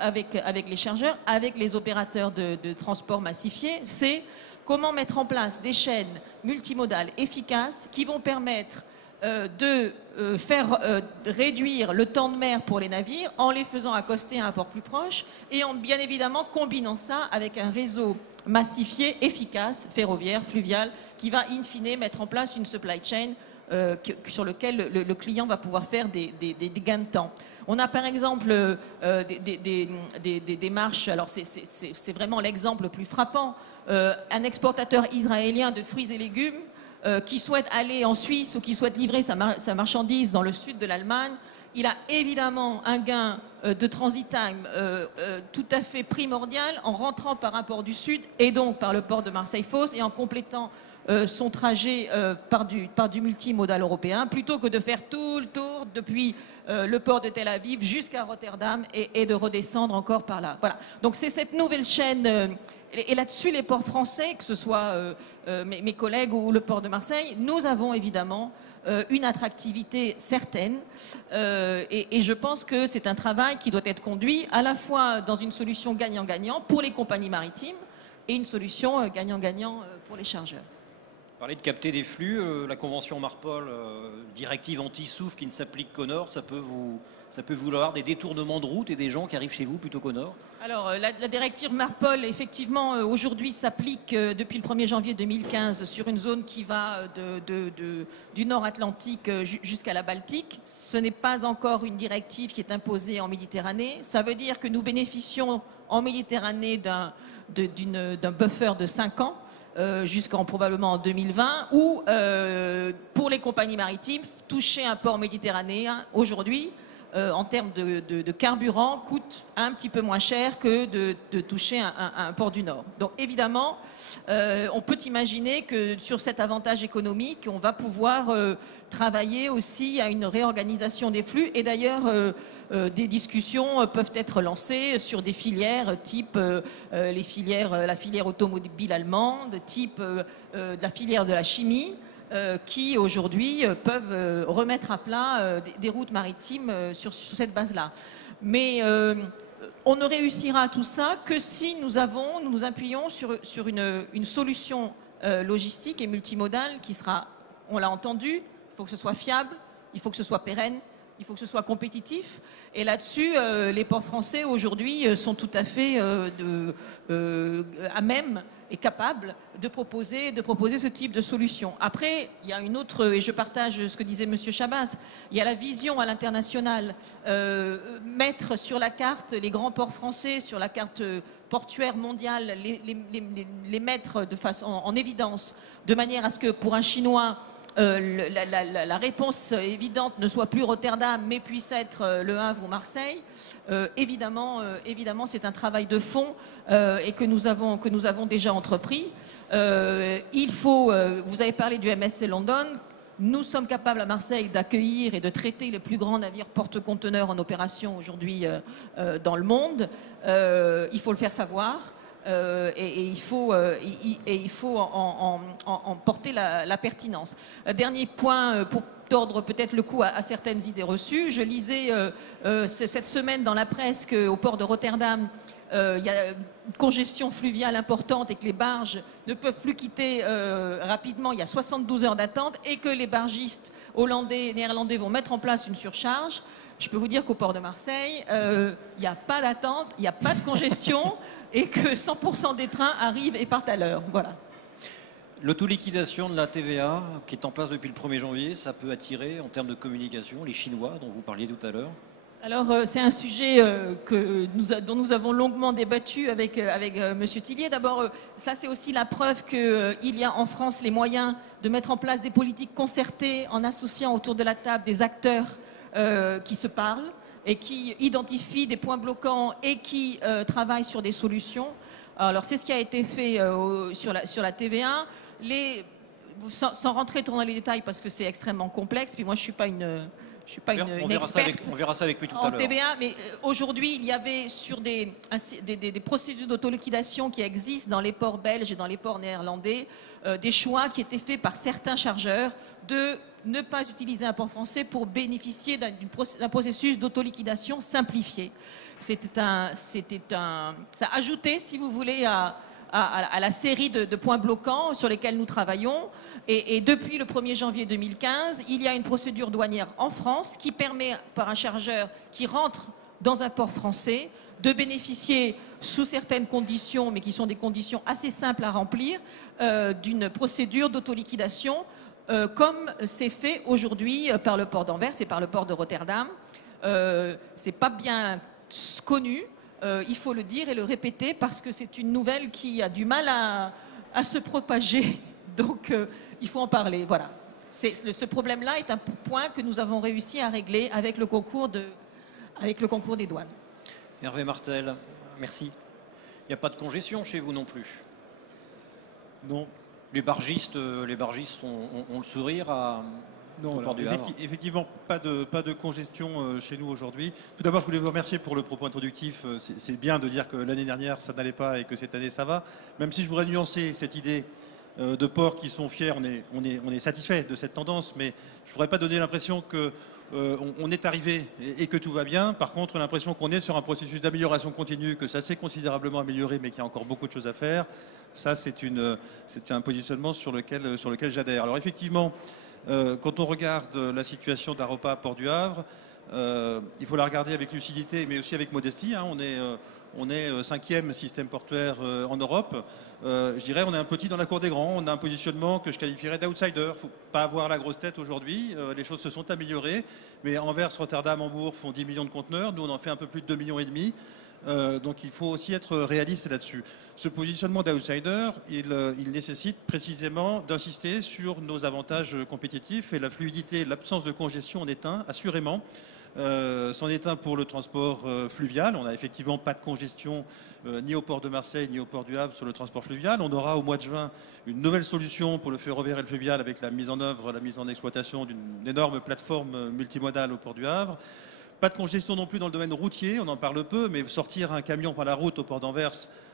avec les chargeurs, avec les opérateurs de transport massifié, c'est comment mettre en place des chaînes multimodales efficaces qui vont permettre de faire réduire le temps de mer pour les navires en les faisant accoster à un port plus proche, et en bien évidemment combinant ça avec un réseau massifié, efficace, ferroviaire, fluvial, qui va in fine mettre en place une supply chain sur lequel le client va pouvoir faire des gains de temps. On a par exemple des démarches, alors c'est vraiment l'exemple le plus frappant, un exportateur israélien de fruits et légumes qui souhaite aller en Suisse ou qui souhaite livrer sa marchandise dans le sud de l'Allemagne. Il a évidemment un gain de transit time tout à fait primordial en rentrant par un port du sud et donc par le port de Marseille-Fos, et en complétant son trajet par du multimodal européen, plutôt que de faire tout le tour depuis le port de Tel Aviv jusqu'à Rotterdam et de redescendre encore par là. Voilà. Donc c'est cette nouvelle chaîne, et là-dessus les ports français, que ce soit mes collègues ou le port de Marseille, nous avons évidemment une attractivité certaine, et je pense que c'est un travail qui doit être conduit à la fois dans une solution gagnant-gagnant pour les compagnies maritimes et une solution gagnant-gagnant pour les chargeurs. Parler de capter des flux, la convention Marpol, directive anti-soufre qui ne s'applique qu'au nord, ça peut vouloir des détournements de route et des gens qui arrivent chez vous plutôt qu'au nord? Alors, la directive Marpol, effectivement, aujourd'hui s'applique depuis le 1er janvier 2015 sur une zone qui va du nord Atlantique jusqu'à la Baltique. Ce n'est pas encore une directive qui est imposée en Méditerranée. Ça veut dire que nous bénéficions en Méditerranée d'un buffer de 5 ans. jusqu'en probablement en 2020, ou pour les compagnies maritimes, toucher un port méditerranéen aujourd'hui, en termes de carburant, coûte un petit peu moins cher que de toucher un port du Nord. Donc évidemment, on peut imaginer que sur cet avantage économique, on va pouvoir travailler aussi à une réorganisation des flux. Et d'ailleurs, des discussions peuvent être lancées sur des filières type la filière automobile allemande, type la filière de la chimie, qui aujourd'hui peuvent remettre à plat des routes maritimes sur cette base-là. Mais on ne réussira tout ça que si nous nous appuyons sur une solution logistique et multimodale qui sera, on l'a entendu, il faut que ce soit fiable, il faut que ce soit pérenne, il faut que ce soit compétitif. Et là-dessus, les ports français aujourd'hui sont tout à fait à même et capables de proposer ce type de solution. Après, il y a une autre, et je partage ce que disait M. Chabas, il y a la vision à l'international. Mettre sur la carte les grands ports français, sur la carte portuaire mondiale, les mettre de façon en évidence, de manière à ce que pour un Chinois, la réponse évidente ne soit plus Rotterdam, mais puisse être Le Havre ou Marseille. Évidemment, c'est un travail de fond et que nous avons déjà entrepris. Vous avez parlé du MSC London. Nous sommes capables à Marseille d'accueillir et de traiter les plus grands navires porte-conteneurs en opération aujourd'hui dans le monde. Il faut le faire savoir. Et il faut en porter la pertinence. Dernier point pour tordre peut-être le cou à certaines idées reçues. Je lisais cette semaine dans la presse qu'au port de Rotterdam, il y a une congestion fluviale importante et que les barges ne peuvent plus quitter rapidement. Il y a 72 heures d'attente et que les bargistes néerlandais vont mettre en place une surcharge. Je peux vous dire qu'au port de Marseille, il n'y a pas d'attente, il n'y a pas de congestion et que 100% des trains arrivent et partent à l'heure. Voilà. L'auto-liquidation de la TVA, qui est en place depuis le 1er janvier, ça peut attirer, en termes de communication, les Chinois dont vous parliez tout à l'heure? Alors, c'est un sujet dont nous avons longuement débattu avec M. Tillier. D'abord, ça c'est aussi la preuve qu'il y a en France les moyens de mettre en place des politiques concertées en associant autour de la table des acteurs qui se parlent et qui identifient des points bloquants et qui travaillent sur des solutions. Alors c'est ce qui a été fait sur la TVA. Sans rentrer trop dans les détails parce que c'est extrêmement complexe, puis moi je ne suis pas une experte on verra ça avec lui tout à l'heure. En TVA, mais aujourd'hui il y avait sur des procédures d'autoliquidation qui existent dans les ports belges et dans les ports néerlandais, des choix qui étaient faits par certains chargeurs de ne pas utiliser un port français pour bénéficier d'un processus d'autoliquidation simplifié. Ça ajoutait, si vous voulez, à la série de points bloquants sur lesquels nous travaillons. Et depuis le 1er janvier 2015, il y a une procédure douanière en France qui permet, par un chargeur qui rentre dans un port français, de bénéficier, sous certaines conditions, mais qui sont des conditions assez simples à remplir, d'une procédure d'autoliquidation, comme c'est fait aujourd'hui par le port d'Anvers et par le port de Rotterdam. C'est pas bien connu, il faut le dire et le répéter, parce que c'est une nouvelle qui a du mal à se propager. Donc, il faut en parler. Voilà. Ce problème-là est un point que nous avons réussi à régler avec le concours des douanes. Hervé Martel, merci. Il n'y a pas de congestion chez vous non plus? Non. Les bargistes ont le sourire Non, alors, effectivement, pas de congestion chez nous aujourd'hui. Tout d'abord, je voulais vous remercier pour le propos introductif. C'est bien de dire que l'année dernière, ça n'allait pas et que cette année, ça va. Même si je voudrais nuancer cette idée de ports qui sont fiers, on est satisfait de cette tendance, mais je ne voudrais pas donner l'impression que on est arrivé et que tout va bien. Par contre, l'impression qu'on est sur un processus d'amélioration continue, que ça s'est considérablement amélioré, mais qu'il y a encore beaucoup de choses à faire. Ça, c'est un positionnement sur lequel j'adhère. Alors effectivement, quand on regarde la situation d'Aropa Port du Havre, il faut la regarder avec lucidité, mais aussi avec modestie. Hein. On est 5e système portuaire en Europe. Je dirais on est un petit dans la cour des grands. On a un positionnement que je qualifierais d'outsider. Il ne faut pas avoir la grosse tête aujourd'hui. Les choses se sont améliorées. Mais Anvers, Rotterdam, Hambourg font 10 millions de conteneurs. Nous, on en fait un peu plus de 2,5 millions. Donc il faut aussi être réaliste là-dessus. Ce positionnement d'outsider, il nécessite précisément d'insister sur nos avantages compétitifs et la fluidité, l'absence de congestion en est un, assurément. C'en est un pour le transport fluvial. On n'a effectivement pas de congestion ni au port de Marseille ni au port du Havre sur le transport fluvial. On aura au mois de juin une nouvelle solution pour le ferroviaire et le fluvial avec la mise en œuvre, la mise en exploitation d'une énorme plateforme multimodale au port du Havre. Pas de congestion non plus dans le domaine routier, on en parle peu, mais sortir un camion par la route au port d'Anvers,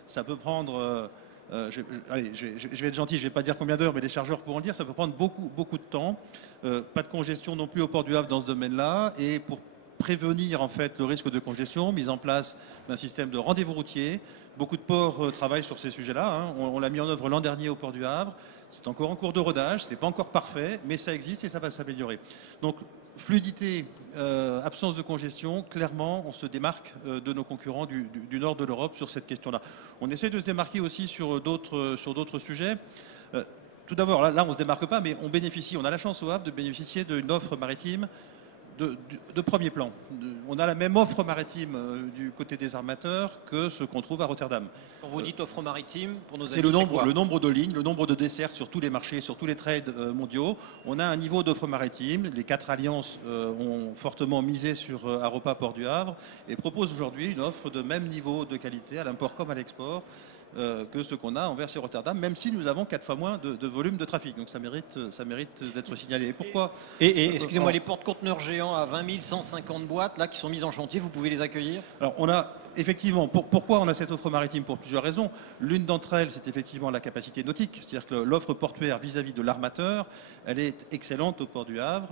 ça peut prendre... je vais être gentil, je ne vais pas dire combien d'heures, mais les chargeurs pourront le dire, ça peut prendre beaucoup de temps. Pas de congestion non plus au port du Havre dans ce domaine-là. Et pour prévenir en fait le risque de congestion, mise en place d'un système de rendez-vous routier. Beaucoup de ports travaillent sur ces sujets-là. Hein. On l'a mis en œuvre l'an dernier au port du Havre. C'est encore en cours de rodage, ce n'est pas encore parfait, mais ça existe et ça va s'améliorer. Donc fluidité, absence de congestion, clairement on se démarque de nos concurrents du nord de l'Europe sur cette question-là. On essaie de se démarquer aussi sur d'autres sujets. Tout d'abord, là on ne se démarque pas, mais on a la chance au Havre de bénéficier d'une offre maritime de premier plan. On a la même offre maritime du côté des armateurs que ce qu'on trouve à Rotterdam. Quand vous dites offre maritime, pour nos amis, c'est le nombre de lignes, le nombre de dessertes sur tous les marchés, sur tous les trades mondiaux. On a un niveau d'offre maritime. Les 4 alliances ont fortement misé sur Aropa Port du Havre et proposent aujourd'hui une offre de même niveau de qualité à l'import comme à l'export que ce qu'on a Anvers et Rotterdam, même si nous avons 4 fois moins de volume de trafic. Donc ça mérite d'être signalé. Et pourquoi excusez-moi, les porte-conteneurs géants à 20 150 boîtes là, qui sont mises en chantier, vous pouvez les accueillir? Alors on a effectivement, pourquoi on a cette offre maritime? Pour plusieurs raisons. L'une d'entre elles, c'est effectivement la capacité nautique, c'est-à-dire que l'offre portuaire vis-à-vis de l'armateur, elle est excellente au port du Havre,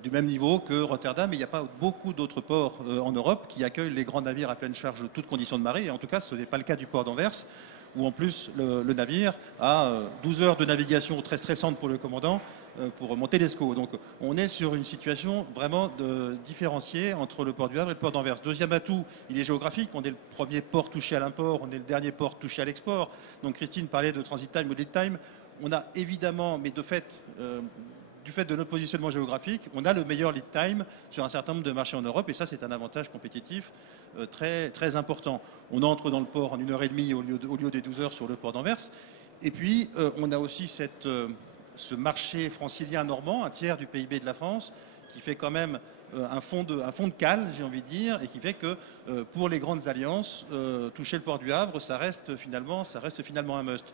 du même niveau que Rotterdam, mais il n'y a pas beaucoup d'autres ports en Europe qui accueillent les grands navires à pleine charge de toutes conditions de marée, et en tout cas ce n'est pas le cas du port d'Anvers, où en plus le navire a 12 heures de navigation très stressantes pour le commandant pour monter l'Escaut. Donc on est sur une situation vraiment différenciée entre le port du Havre et le port d'Anvers. Deuxième atout, il est géographique. On est le premier port touché à l'import, on est le dernier port touché à l'export. Donc Christine parlait de transit time ou lead time. On a évidemment, mais de fait... du fait de notre positionnement géographique, on a le meilleur lead time sur un certain nombre de marchés en Europe et ça c'est un avantage compétitif très important. On entre dans le port en 1h30 au lieu des 12 heures sur le port d'Anvers. Et puis on a aussi ce marché francilien normand, un tiers du PIB de la France, qui fait quand même un fond de cale, j'ai envie de dire, et qui fait que pour les grandes alliances, toucher le port du Havre, ça reste finalement un must.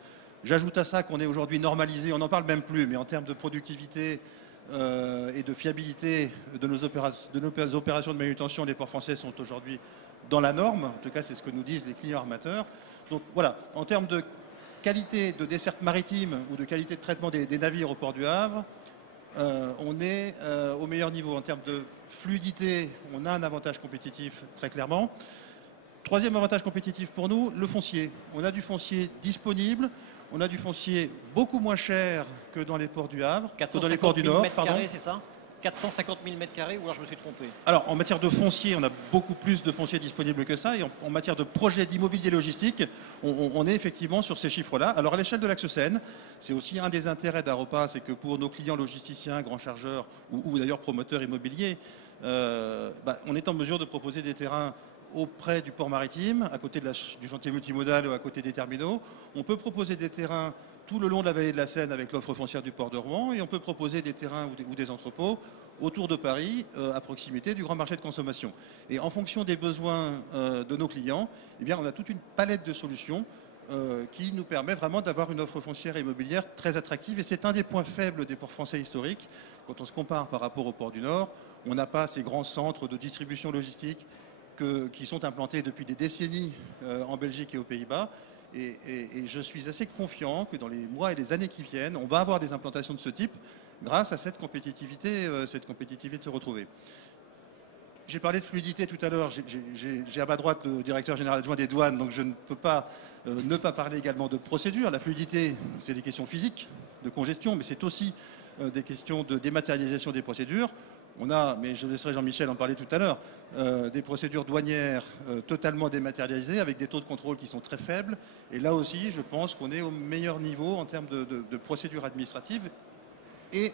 J'ajoute à ça qu'on est aujourd'hui normalisé, on n'en parle même plus, mais en termes de productivité et de fiabilité de nos opérations de manutention, les ports français sont aujourd'hui dans la norme. En tout cas, c'est ce que nous disent les clients armateurs. Donc voilà, en termes de qualité de desserte maritime ou de qualité de traitement des navires au port du Havre, on est au meilleur niveau. En termes de fluidité, on a un avantage compétitif très clairement. Troisième avantage compétitif pour nous, le foncier. On a du foncier disponible. On a du foncier beaucoup moins cher que dans les ports du Havre, que dans les ports du Nord. 450 000 m², c'est ça? 450 000 m² ou alors je me suis trompé? Alors en matière de foncier, on a beaucoup plus de foncier disponible que ça. Et en matière de projet d'immobilier logistique, on est effectivement sur ces chiffres-là. Alors à l'échelle de l'Axe Seine, c'est aussi un des intérêts d'Aropa, c'est que pour nos clients logisticiens, grands chargeurs ou d'ailleurs promoteurs immobiliers, on est en mesure de proposer des terrains auprès du port maritime, à côté du chantier multimodal ou à côté des terminaux. On peut proposer des terrains tout le long de la vallée de la Seine avec l'offre foncière du port de Rouen et on peut proposer des terrains ou des entrepôts autour de Paris, à proximité du grand marché de consommation. Et en fonction des besoins de nos clients, eh bien, on a toute une palette de solutions qui nous permet vraiment d'avoir une offre foncière et immobilière très attractive. Et c'est un des points faibles des ports français historiques. Quand on se compare par rapport au port du Nord, on n'a pas ces grands centres de distribution logistique qui sont implantés depuis des décennies en Belgique et aux Pays-Bas. Et je suis assez confiant que dans les mois et les années qui viennent, on va avoir des implantations de ce type grâce à cette compétitivité retrouvée. J'ai parlé de fluidité tout à l'heure. J'ai à ma droite le directeur général adjoint des douanes, donc je ne peux pas ne pas parler également de procédure. La fluidité, c'est des questions physiques, de congestion, mais c'est aussi des questions de dématérialisation des procédures. On a, mais je laisserai Jean-Michel en parler tout à l'heure, des procédures douanières totalement dématérialisées avec des taux de contrôle qui sont très faibles. Et là aussi, je pense qu'on est au meilleur niveau en termes de procédures administratives. Et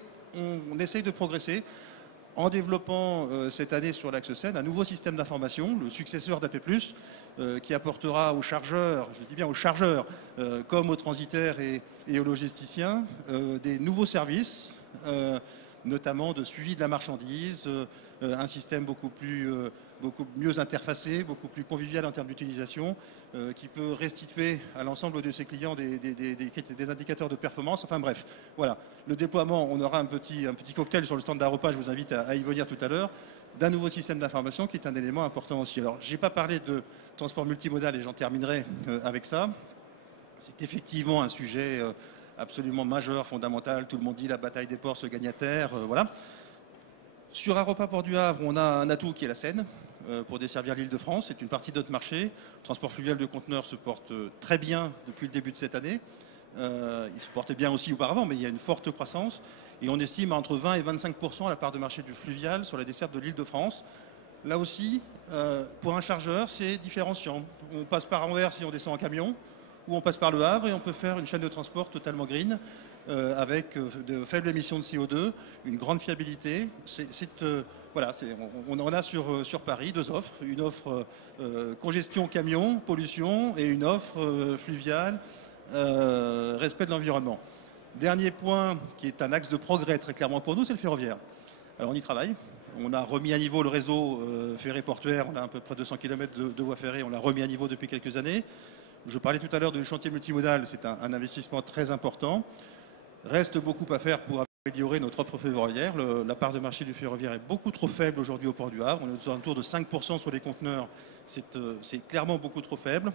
on essaye de progresser. en développant cette année sur l'axe Seine un nouveau système d'information, le successeur d'AP+, qui apportera aux chargeurs, je dis bien aux chargeurs, comme aux transitaires et aux logisticiens, des nouveaux services, notamment de suivi de la marchandise, un système beaucoup mieux interfacé, beaucoup plus convivial en termes d'utilisation, qui peut restituer à l'ensemble de ses clients des indicateurs de performance. Enfin bref, voilà. Le déploiement, on aura un petit cocktail sur le stand d'Aropa, je vous invite à y venir tout à l'heure, d'un nouveau système d'information qui est un élément important aussi. Alors, je n'ai pas parlé de transport multimodal et j'en terminerai avec ça. C'est effectivement un sujet absolument majeur, fondamental. Tout le monde dit la bataille des ports se gagne à terre, voilà. Sur Aropa Port du Havre, on a un atout qui est la Seine pour desservir l'Île-de-France. C'est une partie de notre marché. Le transport fluvial de conteneurs se porte très bien depuis le début de cette année. Il se portait bien aussi auparavant, mais il y a une forte croissance. Et on estime à entre 20 et 25% la part de marché du fluvial sur la desserte de l'Île-de-France. Là aussi, pour un chargeur, c'est différenciant. On passe par Anvers si on descend en camion, ou on passe par Le Havre et on peut faire une chaîne de transport totalement green, avec de faibles émissions de CO2, une grande fiabilité. Voilà, on en a sur Paris deux offres. Une offre congestion camion, pollution, et une offre fluviale, respect de l'environnement. Dernier point qui est un axe de progrès très clairement pour nous, c'est le ferroviaire. Alors on y travaille. On a remis à niveau le réseau ferré portuaire. On a à peu près 200 km de voies ferrées. On l'a remis à niveau depuis quelques années. Je parlais tout à l'heure du chantier multimodal. C'est un investissement très important. Reste beaucoup à faire pour améliorer notre offre ferroviaire. La part de marché du ferroviaire est beaucoup trop faible aujourd'hui au port du Havre. On est aux alentours de 5% sur les conteneurs. C'est clairement beaucoup trop faible.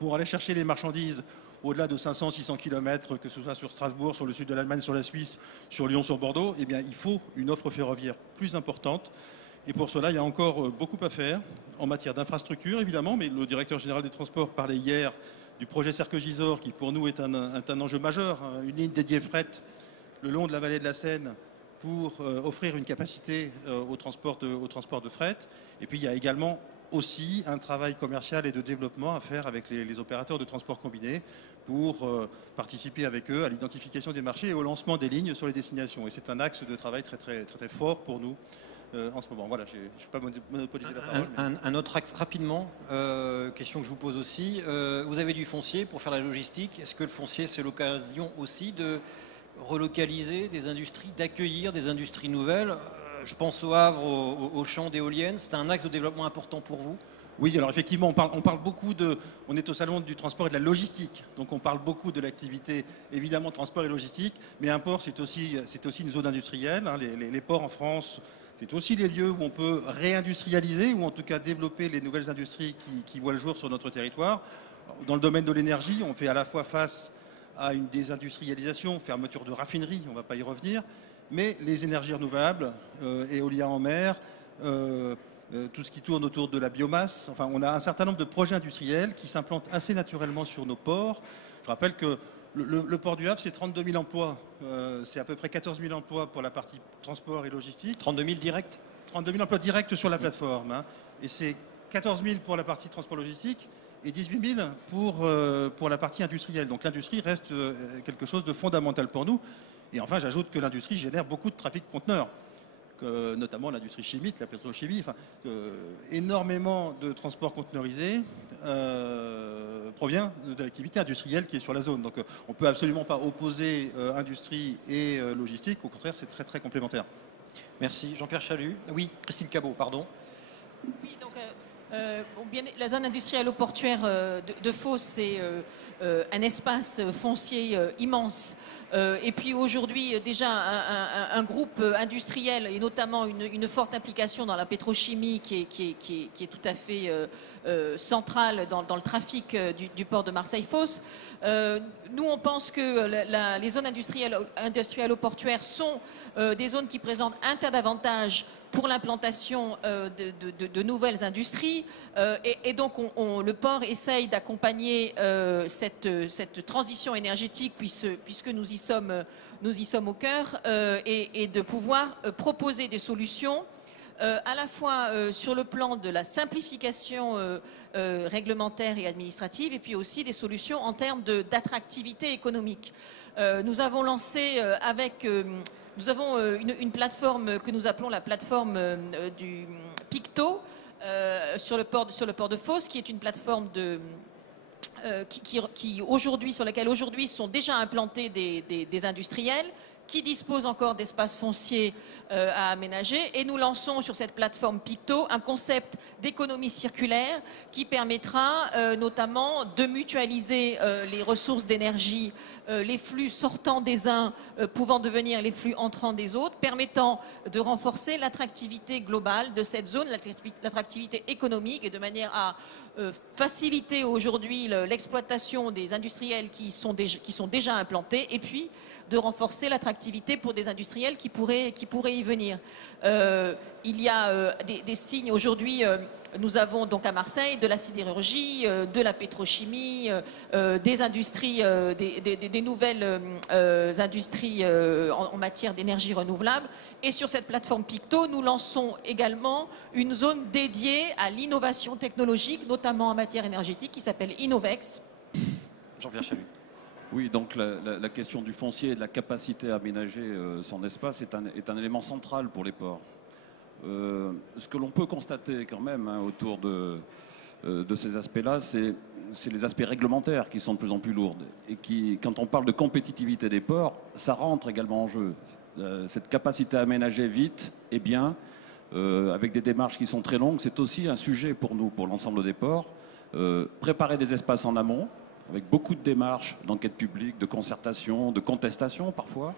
Pour aller chercher les marchandises au-delà de 500-600 km, que ce soit sur Strasbourg, sur le sud de l'Allemagne, sur la Suisse, sur Lyon, sur Bordeaux, eh bien, il faut une offre ferroviaire plus importante. Et pour cela, il y a encore beaucoup à faire en matière d'infrastructure, évidemment, mais le directeur général des transports parlait hier du projet Serqueux-Gisors, qui pour nous est un enjeu majeur, hein, une ligne dédiée fret le long de la vallée de la Seine pour offrir une capacité au transport de fret. Et puis, il y a également aussi un travail commercial et de développement à faire avec les opérateurs de transport combiné pour participer avec eux à l'identification des marchés et au lancement des lignes sur les destinations. Et c'est un axe de travail très, très, très, très fort pour nous en ce moment. Voilà, je ne vais pas monopoliser la parole. Un autre axe rapidement, question que je vous pose aussi. Vous avez du foncier pour faire la logistique. Est-ce que le foncier, c'est l'occasion aussi de relocaliser des industries, d'accueillir des industries nouvelles? Je pense au Havre, au champ d'éoliennes. C'est un axe de développement important pour vous? Oui, alors effectivement, on parle beaucoup on est au salon du transport et de la logistique, donc on parle beaucoup de l'activité, évidemment, transport et logistique, mais un port, c'est aussi une zone industrielle. Hein. Les ports en France, c'est aussi les lieux où on peut réindustrialiser, ou en tout cas développer les nouvelles industries qui voient le jour sur notre territoire. Dans le domaine de l'énergie, on fait à la fois face à une désindustrialisation, fermeture de raffineries, on ne va pas y revenir, mais les énergies renouvelables, éolien en mer, tout ce qui tourne autour de la biomasse. Enfin, on a un certain nombre de projets industriels qui s'implantent assez naturellement sur nos ports. Je rappelle que le port du Havre, c'est 32 000 emplois. C'est à peu près 14 000 emplois pour la partie transport et logistique. 32 000 directs 32 000 emplois directs sur la plateforme. Hein. Et c'est 14 000 pour la partie transport logistique et 18 000 pour la partie industrielle. Donc l'industrie reste quelque chose de fondamental pour nous. Et enfin, j'ajoute que l'industrie génère beaucoup de trafic de conteneurs, notamment l'industrie chimique, la pétrochimie. Enfin, énormément de transport conteneurisé provient de l'activité industrielle qui est sur la zone. Donc on ne peut absolument pas opposer industrie et logistique. Au contraire, c'est très très complémentaire. Merci. Jean-Pierre Chalut. Oui, Christine Cabot, pardon. Oui, donc la zone industrielle portuaire de Fos, c'est un espace foncier immense. Et puis aujourd'hui, déjà, un groupe industriel et notamment une forte implication dans la pétrochimie qui est tout à fait centrale dans le trafic du port de Marseille-Fos. Nous, on pense que les zones industrielles portuaires sont des zones qui présentent un tas d'avantages pour l'implantation de nouvelles industries. Et donc, le port essaye d'accompagner cette transition énergétique puisque nous y sommes au cœur et de pouvoir proposer des solutions à la fois sur le plan de la simplification réglementaire et administrative et puis aussi des solutions en termes d'attractivité économique. Nous avons lancé avec nous avons une plateforme que nous appelons la plateforme du Picto sur le port de Fos, qui est une plateforme sur laquelle aujourd'hui sont déjà implantés des industriels qui disposent encore d'espaces fonciers à aménager. Et nous lançons sur cette plateforme Picto un concept d'économie circulaire qui permettra notamment de mutualiser les ressources d'énergie, les flux sortant des uns pouvant devenir les flux entrants des autres, permettant de renforcer l'attractivité globale de cette zone, l'attractivité économique, et de manière à faciliter aujourd'hui l'exploitation des industriels qui sont déjà implantés, et puis de renforcer l'attractivité pour des industriels qui pourraient y venir. Il y a des signes aujourd'hui. Nous avons donc à Marseille de la sidérurgie, de la pétrochimie, des industries, des nouvelles industries en matière d'énergie renouvelable. Et sur cette plateforme Picto, nous lançons également une zone dédiée à l'innovation technologique, notamment en matière énergétique, qui s'appelle Innovex. Jean-Pierre Chalut. Oui, donc la question du foncier et de la capacité à aménager son espace est un élément central pour les ports. Ce que l'on peut constater quand même autour de ces aspects-là, c'est les aspects réglementaires qui sont de plus en plus lourds. Et qui, quand on parle de compétitivité des ports, ça rentre également en jeu. Cette capacité à aménager vite et bien, avec des démarches qui sont très longues, c'est aussi un sujet pour nous, pour l'ensemble des ports. Préparer des espaces en amont, avec beaucoup de démarches d'enquête publique, de concertation, de contestation parfois.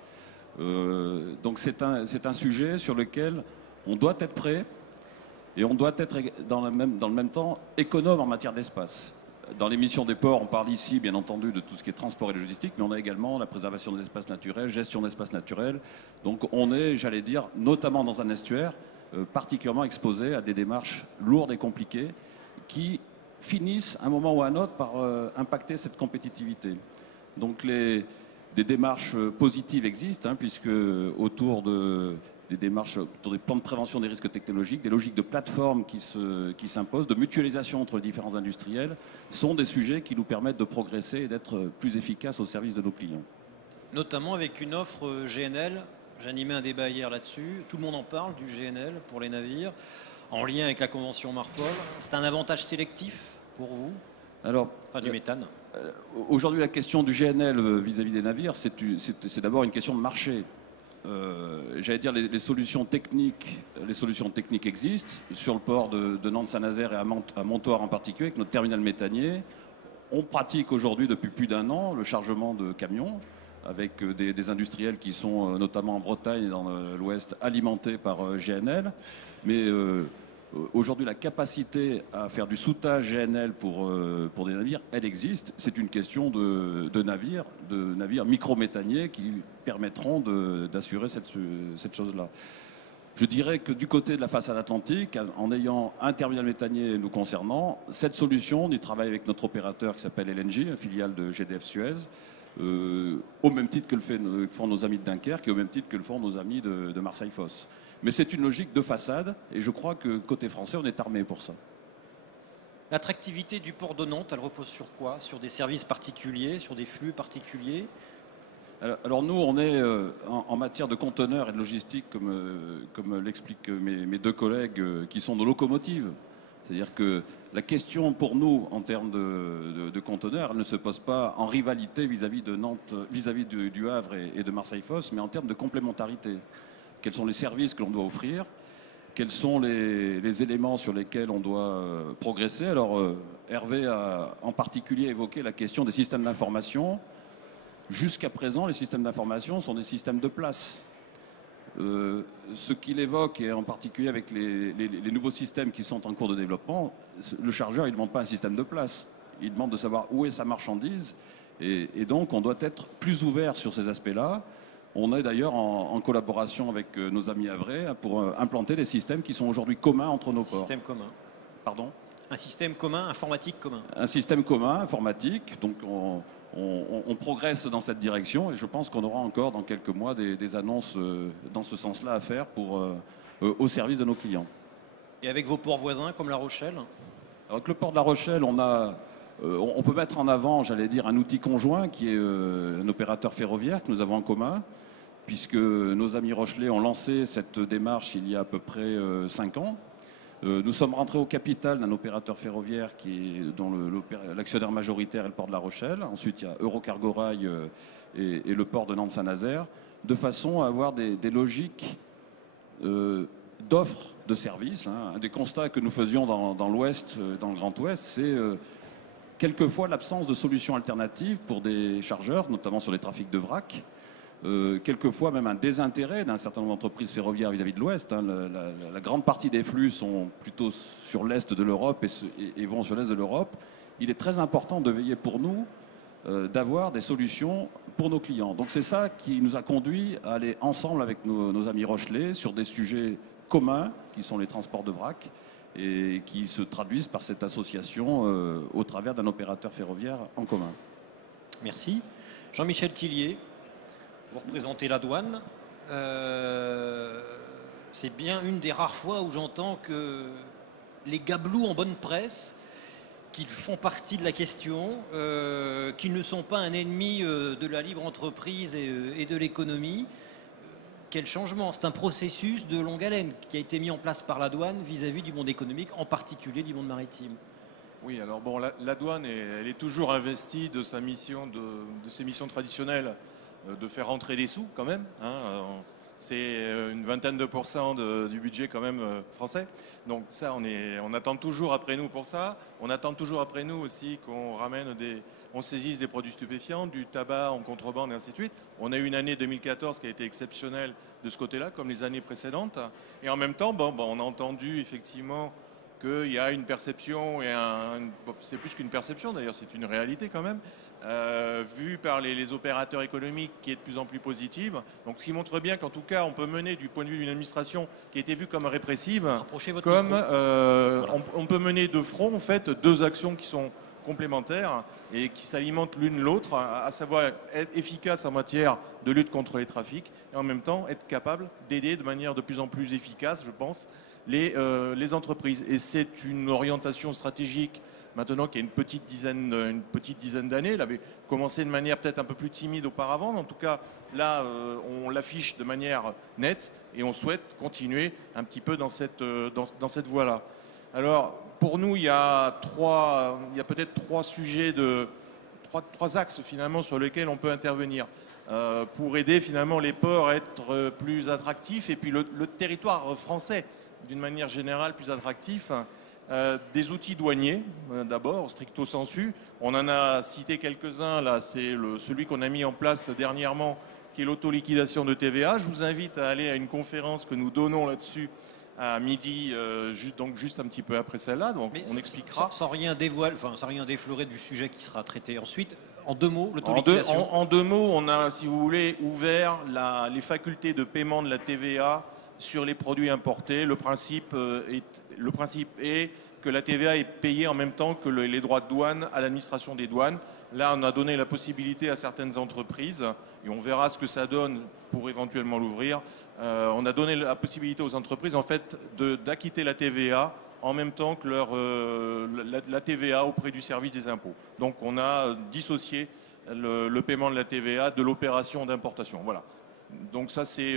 Donc c'est un sujet sur lequel on doit être prêt et on doit être dans le même temps économe en matière d'espace. Dans les missions des ports, on parle ici bien entendu de tout ce qui est transport et logistique, mais on a également la préservation des espaces naturels, gestion d'espaces naturels. Donc on est, j'allais dire, notamment dans un estuaire, particulièrement exposé à des démarches lourdes et compliquées qui finissent à un moment ou à un autre par impacter cette compétitivité. Donc des démarches positives existent, puisque autour des démarches, autour des plans de prévention des risques technologiques, des logiques de plateforme qui s'imposent, de mutualisation entre les différents industriels, sont des sujets qui nous permettent de progresser et d'être plus efficaces au service de nos clients. Notamment avec une offre GNL. J'animais un débat hier là-dessus. Tout le monde en parle du GNL pour les navires, en lien avec la convention Marpol. C'est un avantage sélectif pour vous? Alors, enfin, du méthane. Aujourd'hui, la question du GNL vis-à-vis des navires, c'est d'abord une question de marché. J'allais dire les solutions techniques existent sur le port de Nantes-Saint-Nazaire et à Montoire en particulier, avec notre terminal méthanier. On pratique aujourd'hui depuis plus d'1 an le chargement de camions avec des industriels qui sont notamment en Bretagne et dans l'Ouest alimentés par GNL. Mais aujourd'hui, la capacité à faire du soutage GNL pour des navires, elle existe. C'est une question de navires micro-méthaniers qui permettront d'assurer cette chose-là. Je dirais que du côté de la façade atlantique, en ayant un terminal méthanier nous concernant, cette solution, on y travaille avec notre opérateur qui s'appelle LNG, une filiale de GDF Suez, au même titre que font nos amis de Dunkerque et au même titre que le font nos amis de Marseille-Fos. Mais c'est une logique de façade et je crois que côté français, on est armé pour ça. L'attractivité du port de Nantes, elle repose sur quoi? Sur des services particuliers, sur des flux particuliers? Alors nous, on est en matière de conteneurs et de logistique, comme l'expliquent mes deux collègues, qui sont nos locomotives. C'est-à-dire que la question pour nous, en termes de conteneurs, elle ne se pose pas en rivalité vis-à-vis de Nantes, vis-à-vis du Havre et de Marseille-Fos, mais en termes de complémentarité. Quels sont les services que l'on doit offrir? Quels sont les éléments sur lesquels on doit progresser? Alors Hervé a en particulier évoqué la question des systèmes d'information. Jusqu'à présent, les systèmes d'information sont des systèmes de place. Ce qu'il évoque, et en particulier avec les nouveaux systèmes qui sont en cours de développement, le chargeur, il ne demande pas un système de place. Il demande de savoir où est sa marchandise. Et donc, on doit être plus ouvert sur ces aspects-là. On est d'ailleurs en collaboration avec nos amis havrais pour implanter des systèmes qui sont aujourd'hui communs entre nos ports. Un système commun. Pardon? Un système commun, informatique commun. Un système commun, informatique. Donc, on progresse dans cette direction et je pense qu'on aura encore dans quelques mois des annonces dans ce sens-là à faire au service de nos clients. Et avec vos ports voisins comme La Rochelle? Avec le port de La Rochelle, on peut mettre en avant, j'allais dire, un outil conjoint qui est un opérateur ferroviaire que nous avons en commun, puisque nos amis Rochelais ont lancé cette démarche il y a à peu près 5 ans. Nous sommes rentrés au capital d'un opérateur ferroviaire dont l'actionnaire majoritaire est le port de La Rochelle. Ensuite, il y a Eurocargo Rail et le port de Nantes-Saint-Nazaire, de façon à avoir des logiques d'offres de services. Un des constats que nous faisions dans l'Ouest, dans le Grand Ouest, c'est quelquefois l'absence de solutions alternatives pour des chargeurs, notamment sur les trafics de vrac. Quelquefois même un désintérêt d'un certain nombre d'entreprises ferroviaires vis-à-vis de l'Ouest. La grande partie des flux sont plutôt sur l'Est de l'Europe et vont sur l'Est de l'Europe. Il est très important de veiller pour nous d'avoir des solutions pour nos clients. Donc c'est ça qui nous a conduit à aller ensemble avec nos amis Rochelais sur des sujets communs qui sont les transports de vrac et qui se traduisent par cette association au travers d'un opérateur ferroviaire en commun. Merci. Jean-Michel Tillier, vous représentez la douane. C'est bien une des rares fois où j'entends que les gabelous en bonne presse, qu'ils font partie de la question, qu'ils ne sont pas un ennemi de la libre entreprise et de l'économie. Quel changement! C'est un processus de longue haleine qui a été mis en place par la douane vis-à-vis du monde économique, en particulier du monde maritime. Oui, alors bon, la douane, elle est toujours investie de sa mission, de ses missions traditionnelles, de faire rentrer les sous quand même. C'est une vingtaine de pourcents du budget quand même français. Donc ça, on attend toujours après nous pour ça. On attend toujours après nous aussi qu'on on saisisse des produits stupéfiants, du tabac en contrebande et ainsi de suite. On a eu une année 2014 qui a été exceptionnelle de ce côté-là, comme les années précédentes. Et en même temps, on a entendu effectivement qu'il y a une perception, c'est plus qu'une perception d'ailleurs, c'est une réalité quand même, vue par les opérateurs économiques qui est de plus en plus positive. Donc ce qui montre bien qu'en tout cas on peut mener du point de vue d'une administration qui a été vue comme répressive, on peut mener de front en fait deux actions qui sont complémentaires et qui s'alimentent l'une l'autre, à savoir être efficace en matière de lutte contre les trafics et en même temps être capable d'aider de manière de plus en plus efficace, je pense, les entreprises. Et c'est une orientation stratégique maintenant qui a une petite dizaine d'années. Elle avait commencé de manière peut-être un peu plus timide auparavant, mais en tout cas là on l'affiche de manière nette et on souhaite continuer un petit peu dans cette voie-là. Alors pour nous il y a peut-être trois axes finalement sur lesquels on peut intervenir pour aider finalement les ports à être plus attractifs et puis le territoire français d'une manière générale plus attractif. Des outils douaniers, d'abord, stricto sensu. On en a cité quelques-uns, là, c'est celui qu'on a mis en place dernièrement, qui est l'autoliquidation de TVA. Je vous invite à aller à une conférence que nous donnons là-dessus à midi, juste un petit peu après celle-là. Donc on expliquera. Sans rien déflorer du sujet qui sera traité ensuite. En deux mots, l'autoliquidation. En deux mots, on a, si vous voulez, ouvert les facultés de paiement de la TVA sur les produits importés. Le principe est que la TVA est payée en même temps que les droits de douane à l'administration des douanes. Là, on a donné la possibilité à certaines entreprises, et on verra ce que ça donne pour éventuellement l'ouvrir. On a donné la possibilité aux entreprises, en fait, d'acquitter la TVA en même temps que la TVA auprès du service des impôts. Donc, on a dissocié le paiement de la TVA de l'opération d'importation. Voilà. Donc ça, c'est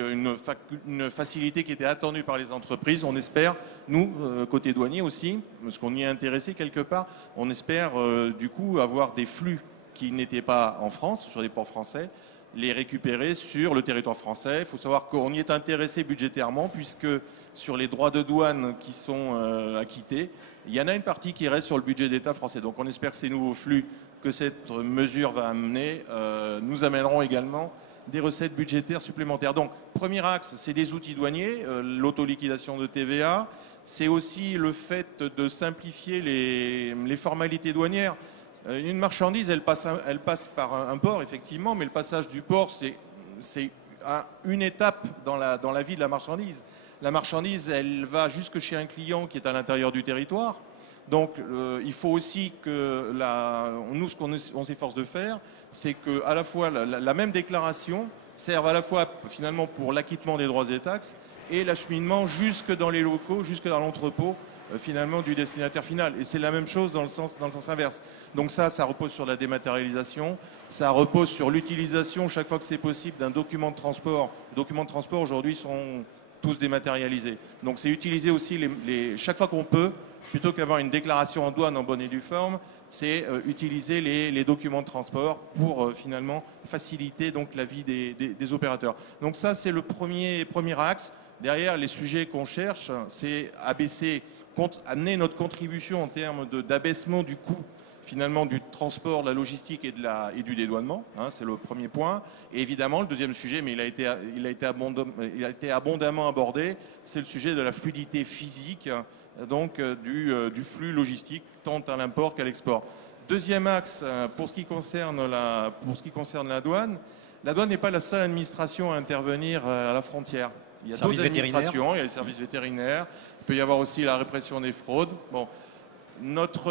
une facilité qui était attendue par les entreprises. On espère, nous, côté douanier aussi, parce qu'on y est intéressé quelque part, on espère du coup avoir des flux qui n'étaient pas en France, sur les ports français, les récupérer sur le territoire français. Il faut savoir qu'on y est intéressé budgétairement, puisque sur les droits de douane qui sont acquittés, il y en a une partie qui reste sur le budget d'État français. Donc on espère que ces nouveaux flux que cette mesure va amener nous amèneront également des recettes budgétaires supplémentaires. Donc, premier axe, c'est des outils douaniers, l'autoliquidation de TVA. C'est aussi le fait de simplifier les formalités douanières. Une marchandise, elle passe par un port, effectivement, mais le passage du port, c'est une étape dans la vie de la marchandise. La marchandise, elle va jusque chez un client qui est à l'intérieur du territoire. Donc, il faut aussi que nous, ce qu'on s'efforce de faire, c'est que à la fois la même déclaration serve à la fois finalement pour l'acquittement des droits et taxes et l'acheminement jusque dans les locaux, jusque dans l'entrepôt finalement du destinataire final. Et c'est la même chose dans le sens inverse. Donc ça repose sur la dématérialisation, ça repose sur l'utilisation chaque fois que c'est possible d'un document de transport. Les documents de transport aujourd'hui sont tous dématérialisés. Donc c'est utiliser aussi chaque fois qu'on peut, plutôt qu'avoir une déclaration en douane en bonne et due forme, c'est utiliser les documents de transport pour finalement faciliter donc la vie des opérateurs. Donc ça c'est le premier axe. Derrière, les sujets qu'on cherche, c'est amener notre contribution en termes d'abaissement du coût finalement du transport, de la logistique et du dédouanement. Hein, c'est le premier point. Et évidemment, le deuxième sujet, mais il a été abondamment abordé, c'est le sujet de la fluidité physique donc du flux logistique, tant à l'import qu'à l'export. Deuxième axe, pour ce qui concerne la douane n'est pas la seule administration à intervenir à la frontière. Il y a d'autres administrations, il y a les services vétérinaires, il peut y avoir aussi la répression des fraudes. Bon, notre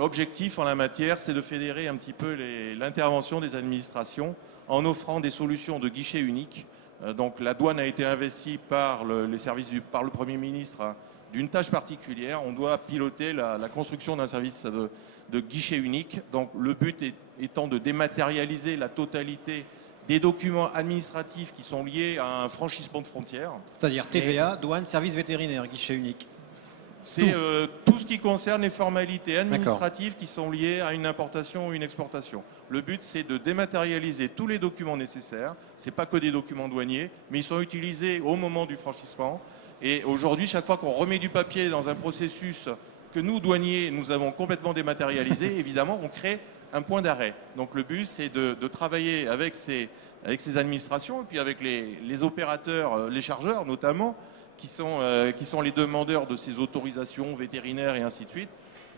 objectif en la matière, c'est de fédérer un petit peu l'intervention des administrations en offrant des solutions de guichet unique. Donc la douane a été investie par par le Premier ministre d'une tâche particulière. On doit piloter la construction d'un service de guichet unique. Donc le but étant de dématérialiser la totalité des documents administratifs qui sont liés à un franchissement de frontières. C'est-à-dire TVA, douane, service vétérinaire, guichet unique. C'est tout ce qui concerne les formalités administratives qui sont liées à une importation ou une exportation. Le but, c'est de dématérialiser tous les documents nécessaires. Ce n'est pas que des documents douaniers, mais ils sont utilisés au moment du franchissement. Et aujourd'hui, chaque fois qu'on remet du papier dans un processus que nous, douaniers, nous avons complètement dématérialisé, évidemment, on crée un point d'arrêt. Donc le but, c'est de travailler avec ces administrations et puis avec les opérateurs, les chargeurs notamment, qui sont les demandeurs de ces autorisations vétérinaires et ainsi de suite,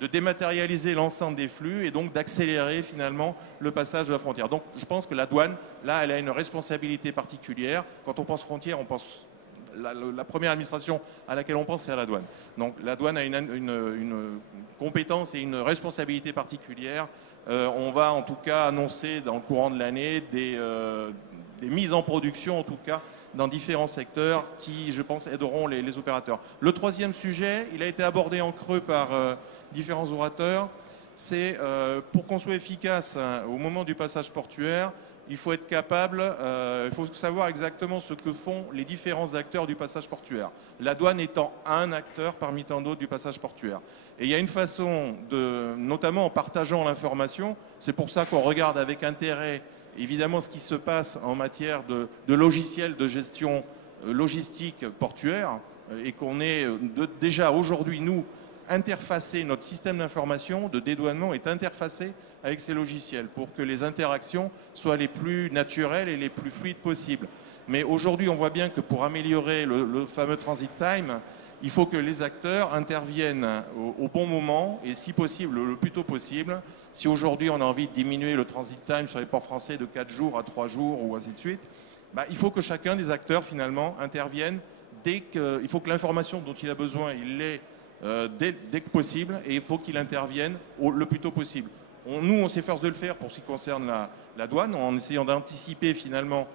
de dématérialiser l'ensemble des flux et donc d'accélérer finalement le passage de la frontière. Donc je pense que la douane, là, elle a une responsabilité particulière. Quand on pense frontière, on pense... La première administration à laquelle on pense, c'est à la douane. Donc la douane a une compétence et une responsabilité particulière. On va en tout cas annoncer dans le courant de l'année des mises en production, en tout cas, dans différents secteurs qui, je pense, aideront les opérateurs. Le troisième sujet, il a été abordé en creux par différents orateurs, c'est pour qu'on soit efficace au moment du passage portuaire, il faut être capable, il faut savoir exactement ce que font les différents acteurs du passage portuaire. La douane étant un acteur parmi tant d'autres du passage portuaire. Et il y a une façon, notamment en partageant l'information, c'est pour ça qu'on regarde avec intérêt évidemment ce qui se passe en matière de logiciels de gestion logistique portuaire et qu'on est déjà aujourd'hui, nous, interfacé, notre système d'information de dédouanement est interfacé avec ces logiciels pour que les interactions soient les plus naturelles et les plus fluides possibles. Mais aujourd'hui, on voit bien que pour améliorer le fameux transit time, il faut que les acteurs interviennent au bon moment et si possible, le plus tôt possible. Si aujourd'hui on a envie de diminuer le transit time sur les ports français de 4 jours à 3 jours ou ainsi de suite, il faut que chacun des acteurs finalement intervienne il faut que l'information dont il a besoin, il l'ait dès que possible et il faut qu'il intervienne le plus tôt possible. Nous, on s'efforce de le faire pour ce qui concerne la douane, en essayant d'anticiper finalement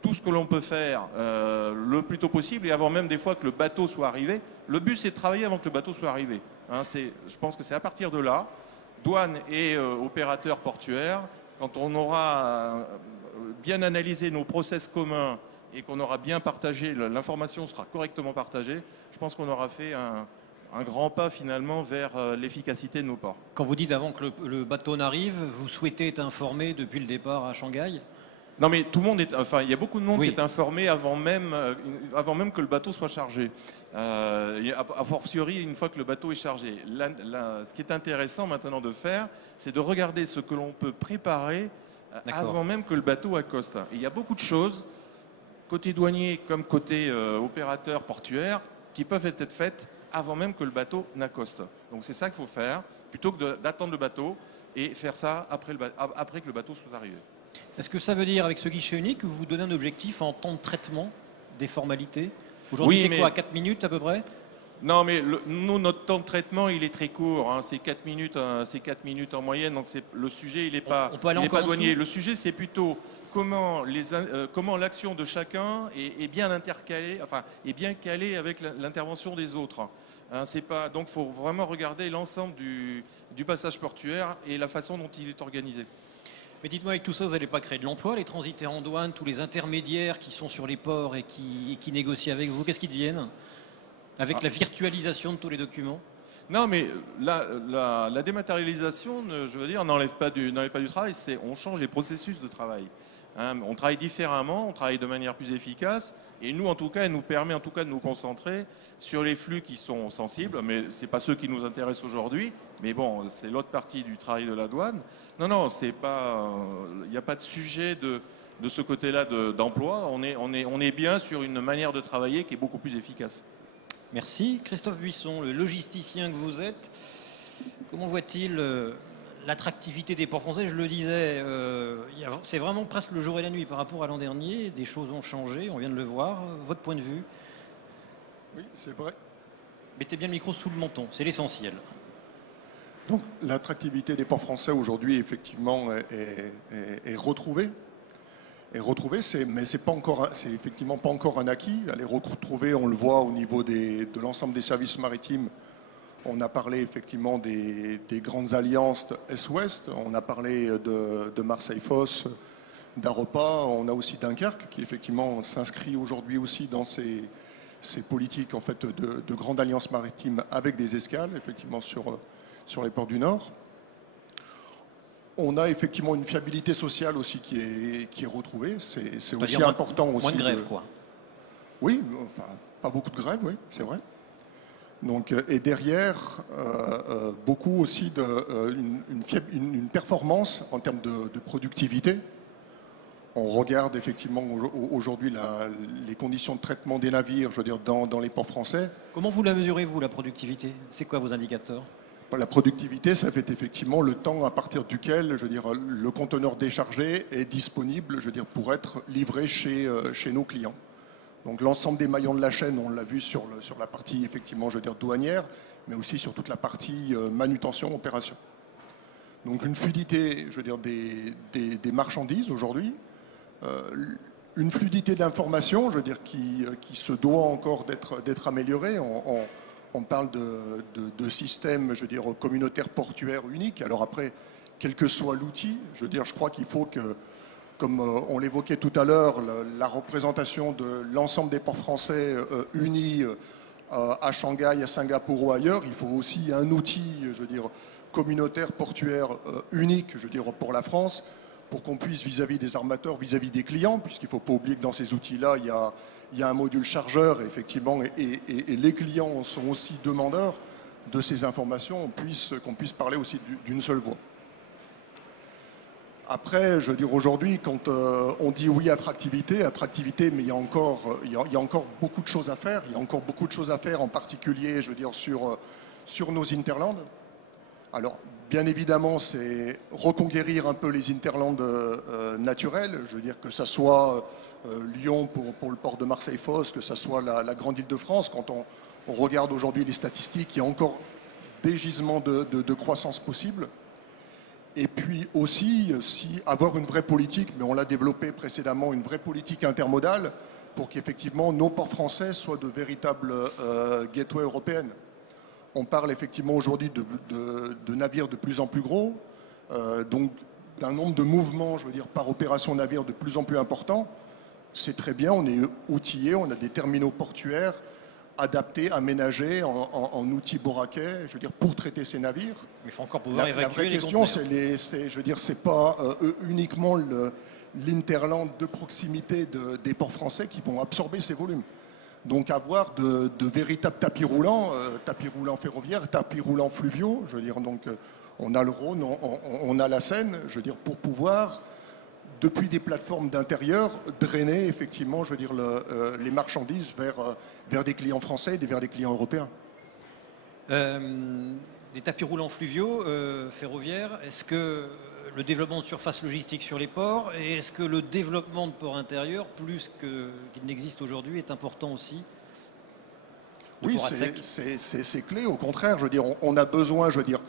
tout ce que l'on peut faire le plus tôt possible et avant même des fois que le bateau soit arrivé. Le but, c'est de travailler avant que le bateau soit arrivé. Hein, je pense que c'est à partir de là, douane et opérateurs portuaires, quand on aura bien analysé nos process communs et qu'on aura bien partagé, l'information sera correctement partagée, je pense qu'on aura fait un grand pas finalement vers l'efficacité de nos ports. Quand vous dites avant que le bateau n'arrive, vous souhaitez être informé depuis le départ à Shanghai ? Non mais tout le monde il y a beaucoup de monde qui est informé avant même que le bateau soit chargé. A fortiori une fois que le bateau est chargé. Ce qui est intéressant maintenant de faire, c'est de regarder ce que l'on peut préparer avant même que le bateau accoste. Et il y a beaucoup de choses, côté douanier comme côté opérateur portuaire, qui peuvent être faites avant même que le bateau n'accoste. Donc c'est ça qu'il faut faire, plutôt que d'attendre le bateau et faire ça après que le bateau soit arrivé. Est-ce que ça veut dire, avec ce guichet unique, que vous vous donnez un objectif en temps de traitement des formalités ? Aujourd'hui, c'est quoi, 4 minutes à peu près ? Non, mais nous, notre temps de traitement, il est très court. Hein, c'est 4 minutes en moyenne. Donc le sujet, il n'est pas douanier. Le sujet, c'est plutôt comment l'action de chacun est bien intercalée, est bien calée avec l'intervention des autres. Hein, donc il faut vraiment regarder l'ensemble du passage portuaire et la façon dont il est organisé. Mais dites-moi, avec tout ça, vous n'allez pas créer de l'emploi, les transitaires en douane, tous les intermédiaires qui sont sur les ports et qui négocient avec vous, qu'est-ce qu'ils deviennent avec la virtualisation de tous les documents? Non, mais la dématérialisation, je veux dire, n'enlève pas du travail, on change les processus de travail. Hein, on travaille différemment, on travaille de manière plus efficace, et nous, en tout cas, elle nous permet en tout cas de nous concentrer sur les flux qui sont sensibles, mais ce n'est pas ceux qui nous intéressent aujourd'hui, mais bon, c'est l'autre partie du travail de la douane. Non, il n'y a pas de sujet de ce côté-là d'emploi, on est bien sur une manière de travailler qui est beaucoup plus efficace. Merci. Christophe Buisson, le logisticien que vous êtes, comment voit-il l'attractivité des ports français? Je le disais, c'est vraiment presque le jour et la nuit par rapport à l'an dernier. Des choses ont changé, on vient de le voir. Votre point de vue? Oui, c'est vrai. Mettez bien le micro sous le menton, c'est l'essentiel. Donc l'attractivité des ports français aujourd'hui, effectivement, est retrouvée. Mais c'est effectivement pas encore un acquis. Elle est retrouvée, on le voit au niveau de l'ensemble des services maritimes. On a parlé effectivement des grandes alliances Est-Ouest, on a parlé de Marseille-Fos, d'Aropa, on a aussi Dunkerque qui effectivement s'inscrit aujourd'hui aussi dans ces politiques en fait de grandes alliances maritimes avec des escales effectivement sur les ports du Nord. On a effectivement une fiabilité sociale aussi qui est retrouvée. C'est aussi important aussi. Moins de grève, quoi. Oui, enfin, pas beaucoup de grèves, oui, c'est vrai. Donc, et derrière, beaucoup aussi une performance en termes de productivité. On regarde effectivement aujourd'hui les conditions de traitement des navires, je veux dire, dans les ports français. Comment vous la mesurez, vous, la productivité? C'est quoi vos indicateurs? La productivité, ça fait effectivement le temps à partir duquel, je veux dire, le conteneur déchargé est disponible, je veux dire, pour être livré chez nos clients. Donc l'ensemble des maillons de la chaîne, on l'a vu sur la partie effectivement, je veux dire, douanière, mais aussi sur toute la partie manutention, opération. Donc une fluidité, je veux dire, des marchandises aujourd'hui, une fluidité d'information, je veux dire, qui se doit encore d'être améliorée. On parle de systèmes, je veux dire, communautaires portuaires uniques. Alors après, quel que soit l'outil, je veux dire, je crois qu'il faut que, comme on l'évoquait tout à l'heure, la représentation de l'ensemble des ports français unis à Shanghai, à Singapour ou ailleurs, il faut aussi un outil, je veux dire, communautaire portuaire unique, je veux dire, pour la France, pour qu'on puisse, vis-à-vis des armateurs, vis-à-vis des clients, puisqu'il ne faut pas oublier que dans ces outils-là, il y a un module chargeur, effectivement, et les clients sont aussi demandeurs de ces informations, qu'on puisse parler aussi d'une seule voix. Après, je veux dire, aujourd'hui, quand on dit oui, attractivité, mais il y a encore beaucoup de choses à faire. Il y a encore beaucoup de choses à faire, en particulier, je veux dire, sur nos hinterlands. Alors, bien évidemment, c'est reconquérir un peu les hinterlands naturels. Je veux dire que ça soit Lyon pour le port de Marseille-Fos, que ça soit la grande Île-de-France. Quand on regarde aujourd'hui les statistiques, il y a encore des gisements de croissance possibles. Et puis aussi, avoir une vraie politique, mais on l'a développé précédemment, une vraie politique intermodale pour qu'effectivement nos ports français soient de véritables gateways européennes. On parle effectivement aujourd'hui de navires de plus en plus gros, donc d'un nombre de mouvements, je veux dire, par opération navire de plus en plus important. C'est très bien, on est outillé, on a des terminaux portuaires adaptés, aménagés en outils Boracay, je veux dire, pour traiter ces navires. Mais il faut encore pouvoir évacuer. La vraie question, je veux dire, c'est pas uniquement l'interland de proximité des ports français qui vont absorber ces volumes. Donc avoir de véritables tapis roulants ferroviaires, tapis roulants fluviaux, je veux dire, donc on a le Rhône, on a la Seine, je veux dire, pour pouvoir, depuis des plateformes d'intérieur, drainer effectivement, je veux dire, les marchandises vers des clients français et vers des clients européens. Des tapis roulants fluviaux, ferroviaires, est-ce que le développement de surface logistique sur les ports, et est-ce que le développement de ports intérieurs, plus qu'il n'existe aujourd'hui, est important aussi? Oui, c'est clé. Au contraire, je veux dire, on a besoin, je veux dire,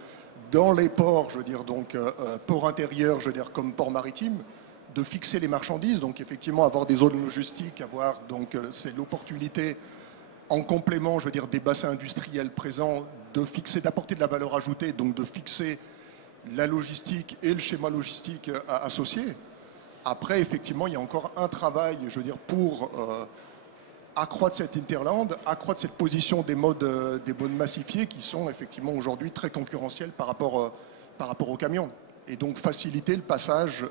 dans les ports, je veux dire, donc ports intérieurs, je veux dire, comme ports maritimes, de fixer les marchandises. Donc effectivement, avoir des zones logistiques, avoir donc c'est l'opportunité en complément, je veux dire, des bassins industriels présents, d'apporter de la valeur ajoutée, donc de fixer la logistique et le schéma logistique associé. Après, effectivement, il y a encore un travail, je veux dire, pour accroître cette hinterland, accroître cette position des modes massifiés qui sont effectivement aujourd'hui très concurrentiels par rapport aux camions. Et donc faciliter le passage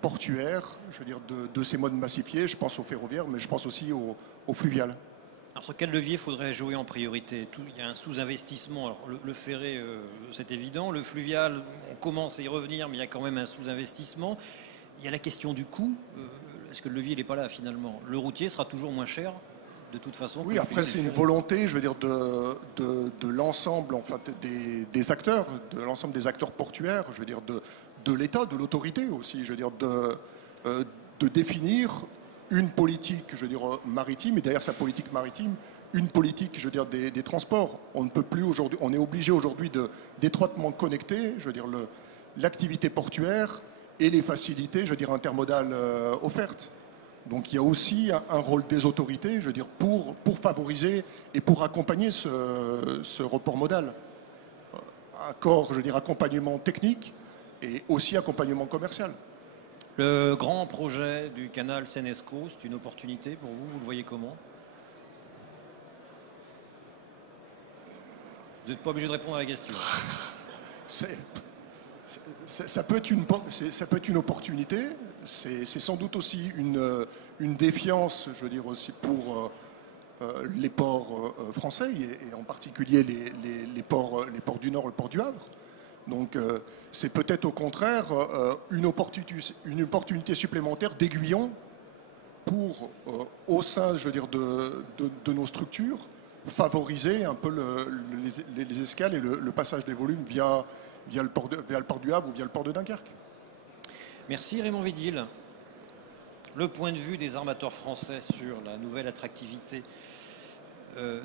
portuaire, je veux dire, de ces modes massifiés. Je pense au ferroviaire, mais je pense aussi au fluvial. Alors sur quel levier faudrait jouer en priorité? Il y a un sous-investissement. Alors le ferré, c'est évident. Le fluvial, on commence à y revenir, mais il y a quand même un sous-investissement. Il y a la question du coût. Est-ce que le levier n'est pas là finalement? Le routier sera toujours moins cher de toute façon. Oui, après c'est une volonté, je veux dire, de l'ensemble en fait, des acteurs, de l'ensemble des acteurs portuaires, je veux dire, de l'État, de l'autorité aussi, je veux dire, de définir une politique, je veux dire, maritime, et derrière sa politique maritime, une politique, je veux dire, des transports. On ne peut plus aujourd'hui, on est obligé aujourd'hui d'étroitement connecter, je veux dire, l'activité portuaire et les facilités, je veux dire, intermodales offertes. Donc il y a aussi un rôle des autorités, je veux dire, pour favoriser et pour accompagner ce report modal. Je veux dire, accompagnement technique et aussi accompagnement commercial. Le grand projet du canal Seine-Escaut, c'est une opportunité pour vous? Vous le voyez comment? Vous n'êtes pas obligé de répondre à la question. Ça peut être une opportunité. C'est sans doute aussi une défiance, je veux dire, aussi pour les ports français et en particulier les ports du Nord, le port du Havre. Donc c'est peut-être au contraire une opportunité supplémentaire d'aiguillon pour, au sein, je veux dire, de nos structures, favoriser un peu les escales et le passage des volumes via le port du Havre ou via le port de Dunkerque. Merci Raymond Vidil. Le point de vue des armateurs français sur la nouvelle attractivité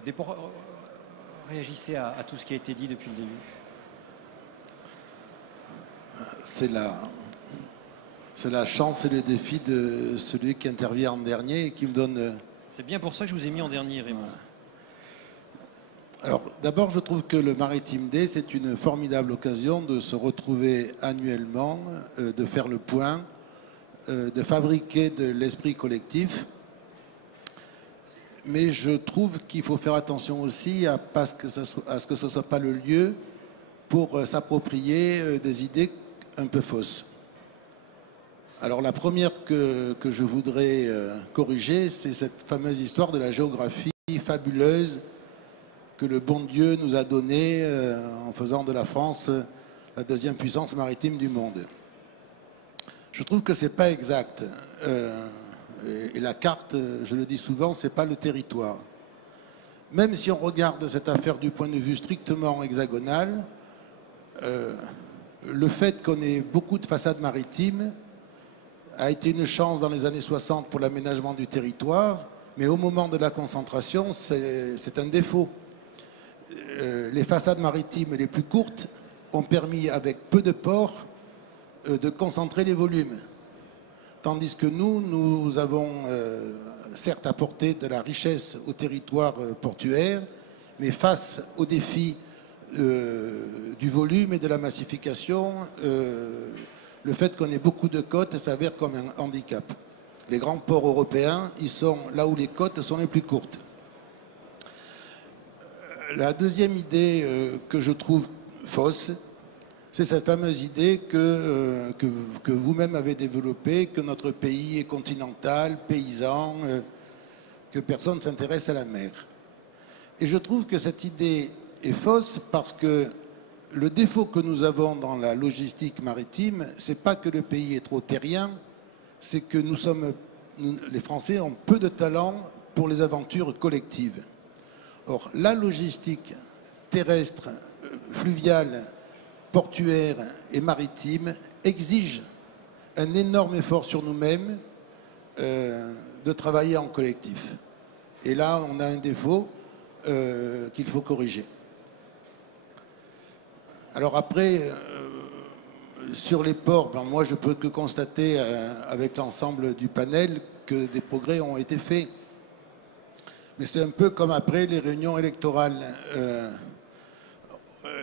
des ports. Réagissez à tout ce qui a été dit depuis le début. C'est la chance et le défi de celui qui intervient en dernier et qui me donne... C'est bien pour ça que je vous ai mis en dernier, Raymond. Alors, d'abord, je trouve que le Maritime Day, c'est une formidable occasion de se retrouver annuellement, de faire le point, de fabriquer de l'esprit collectif. Mais je trouve qu'il faut faire attention aussi à ce que ce ne soit pas le lieu pour s'approprier des idées un peu fausses. Alors la première que je voudrais corriger, c'est cette fameuse histoire de la géographie fabuleuse que le bon Dieu nous a donnée en faisant de la France la deuxième puissance maritime du monde. Je trouve que ce n'est pas exact. Et la carte, je le dis souvent, ce n'est pas le territoire. Même si on regarde cette affaire du point de vue strictement hexagonal, le fait qu'on ait beaucoup de façades maritimes a été une chance dans les années 60 pour l'aménagement du territoire, mais au moment de la concentration, c'est un défaut. Les façades maritimes les plus courtes ont permis, avec peu de ports, de concentrer les volumes. Tandis que nous avons certes apporté de la richesse au territoire portuaire, mais face aux défis du volume et de la massification, le fait qu'on ait beaucoup de côtes s'avère comme un handicap. Les grands ports européens, ils sont là où les côtes sont les plus courtes. La deuxième idée que je trouve fausse, c'est cette fameuse idée que vous-même avez développée, que notre pays est continental, paysan, que personne ne s'intéresse à la mer. Et je trouve que cette idée est fausse parce que le défaut que nous avons dans la logistique maritime, c'est pas que le pays est trop terrien, c'est que les Français ont peu de talent pour les aventures collectives. Or, la logistique terrestre, fluviale, portuaire et maritime exige un énorme effort sur nous-mêmes de travailler en collectif. Et là, on a un défaut qu'il faut corriger. Alors après, sur les ports, moi je peux que constater avec l'ensemble du panel que des progrès ont été faits. Mais c'est un peu comme après les réunions électorales.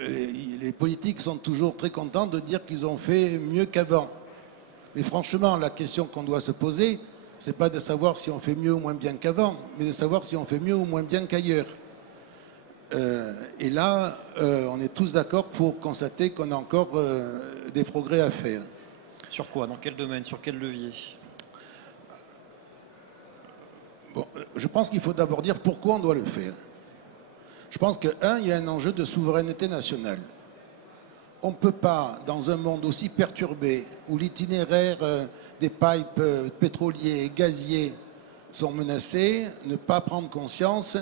Les politiques sont toujours très contents de dire qu'ils ont fait mieux qu'avant. Mais franchement, la question qu'on doit se poser, c'est pas de savoir si on fait mieux ou moins bien qu'avant, mais de savoir si on fait mieux ou moins bien qu'ailleurs. Et là, on est tous d'accord pour constater qu'on a encore des progrès à faire. Sur quoi? Dans quel domaine? Sur quel levier? Bon, je pense qu'il faut d'abord dire pourquoi on doit le faire. Je pense que, il y a un enjeu de souveraineté nationale. On ne peut pas, dans un monde aussi perturbé, où l'itinéraire des pipes pétroliers et gaziers sont menacés, ne pas prendre conscience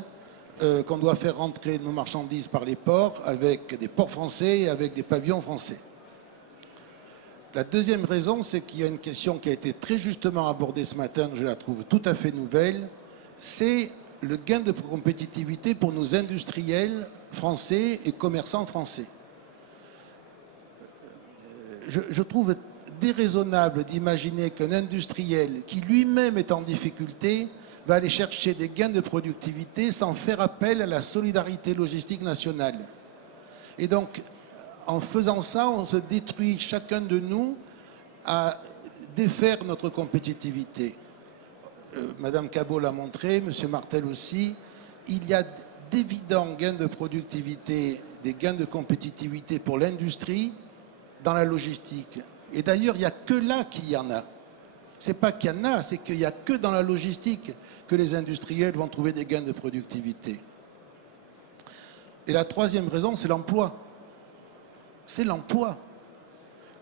qu'on doit faire rentrer nos marchandises par les ports avec des ports français et avec des pavillons français. La deuxième raison, c'est qu'il y a une question qui a été très justement abordée ce matin, je la trouve tout à fait nouvelle, c'est le gain de compétitivité pour nos industriels français et commerçants français. Je trouve déraisonnable d'imaginer qu'un industriel qui lui-même est en difficulté va aller chercher des gains de productivité sans faire appel à la solidarité logistique nationale. Et donc, en faisant ça, on se détruit chacun de nous à défaire notre compétitivité. Madame Cabot l'a montré, Monsieur Martel aussi, il y a d'évidents gains de productivité, des gains de compétitivité pour l'industrie dans la logistique. Et d'ailleurs, il n'y a que là qu'il y en a. C'est pas qu'il y en a, c'est qu'il n'y a que dans la logistique que les industriels vont trouver des gains de productivité. Et la troisième raison, c'est l'emploi. C'est l'emploi.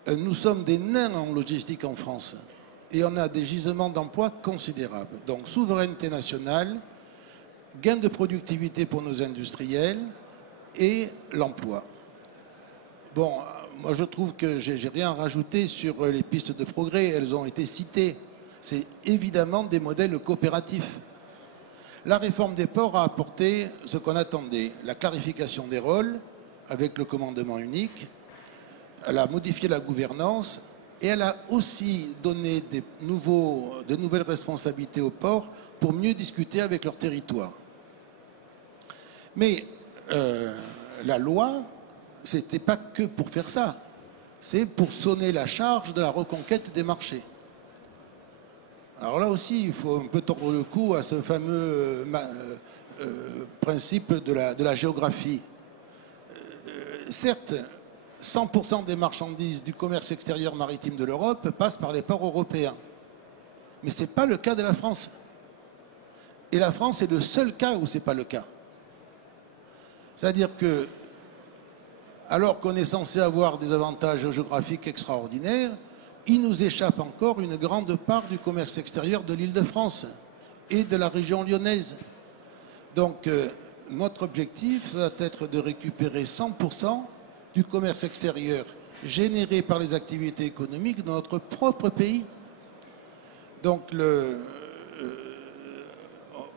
Nous sommes des nains en logistique en France. Et on a des gisements d'emploi considérables. Donc, souveraineté nationale, gain de productivité pour nos industriels et l'emploi. Bon, moi je trouve que j'ai rien à rajouter sur les pistes de progrès. Elles ont été citées. C'est évidemment des modèles coopératifs. La réforme des ports a apporté ce qu'on attendait. La clarification des rôles avec le commandement unique. Elle a modifié la gouvernance. Et elle a aussi donné de nouvelles responsabilités aux ports pour mieux discuter avec leur territoire. Mais la loi, c'était pas que pour faire ça. C'est pour sonner la charge de la reconquête des marchés. Alors là aussi, il faut un peu tordre le cou à ce fameux principe de la géographie. Certes, 100% des marchandises du commerce extérieur maritime de l'Europe passent par les ports européens. Mais ce n'est pas le cas de la France. Et la France est le seul cas où ce n'est pas le cas. C'est-à-dire que, alors qu'on est censé avoir des avantages géographiques extraordinaires, il nous échappe encore une grande part du commerce extérieur de l'Île-de-France et de la région lyonnaise. Donc, notre objectif, ça doit être de récupérer 100% du commerce extérieur généré par les activités économiques dans notre propre pays. Donc,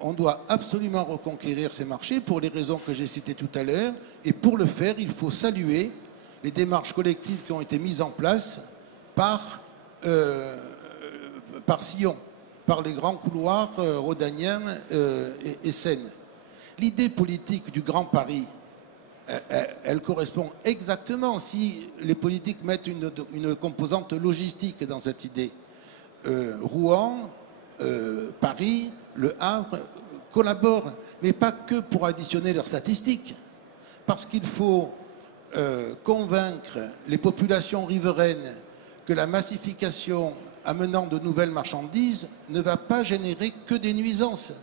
on doit absolument reconquérir ces marchés pour les raisons que j'ai citées tout à l'heure. Et pour le faire, il faut saluer les démarches collectives qui ont été mises en place par sillon, par les grands couloirs rhodaniens et Seine. L'idée politique du Grand Paris, elle correspond exactement, si les politiques mettent une composante logistique dans cette idée. Rouen, Paris, Le Havre collaborent, mais pas que pour additionner leurs statistiques, parce qu'il faut convaincre les populations riveraines que la massification amenant de nouvelles marchandises ne va pas générer que des nuisances,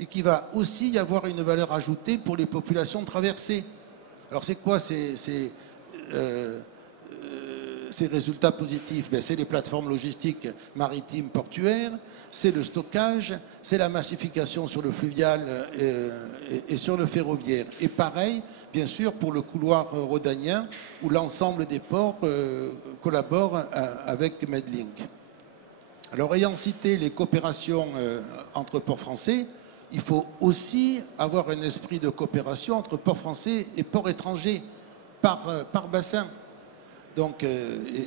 et qu'il va aussi y avoir une valeur ajoutée pour les populations traversées. Alors c'est quoi ces résultats positifs? C'est les plateformes logistiques maritimes portuaires, c'est le stockage, c'est la massification sur le fluvial et sur le ferroviaire. Et pareil, bien sûr, pour le couloir rhodanien, où l'ensemble des ports collaborent avec Medlink. Alors, ayant cité les coopérations entre ports français, il faut aussi avoir un esprit de coopération entre ports français et ports étrangers par bassin. Donc,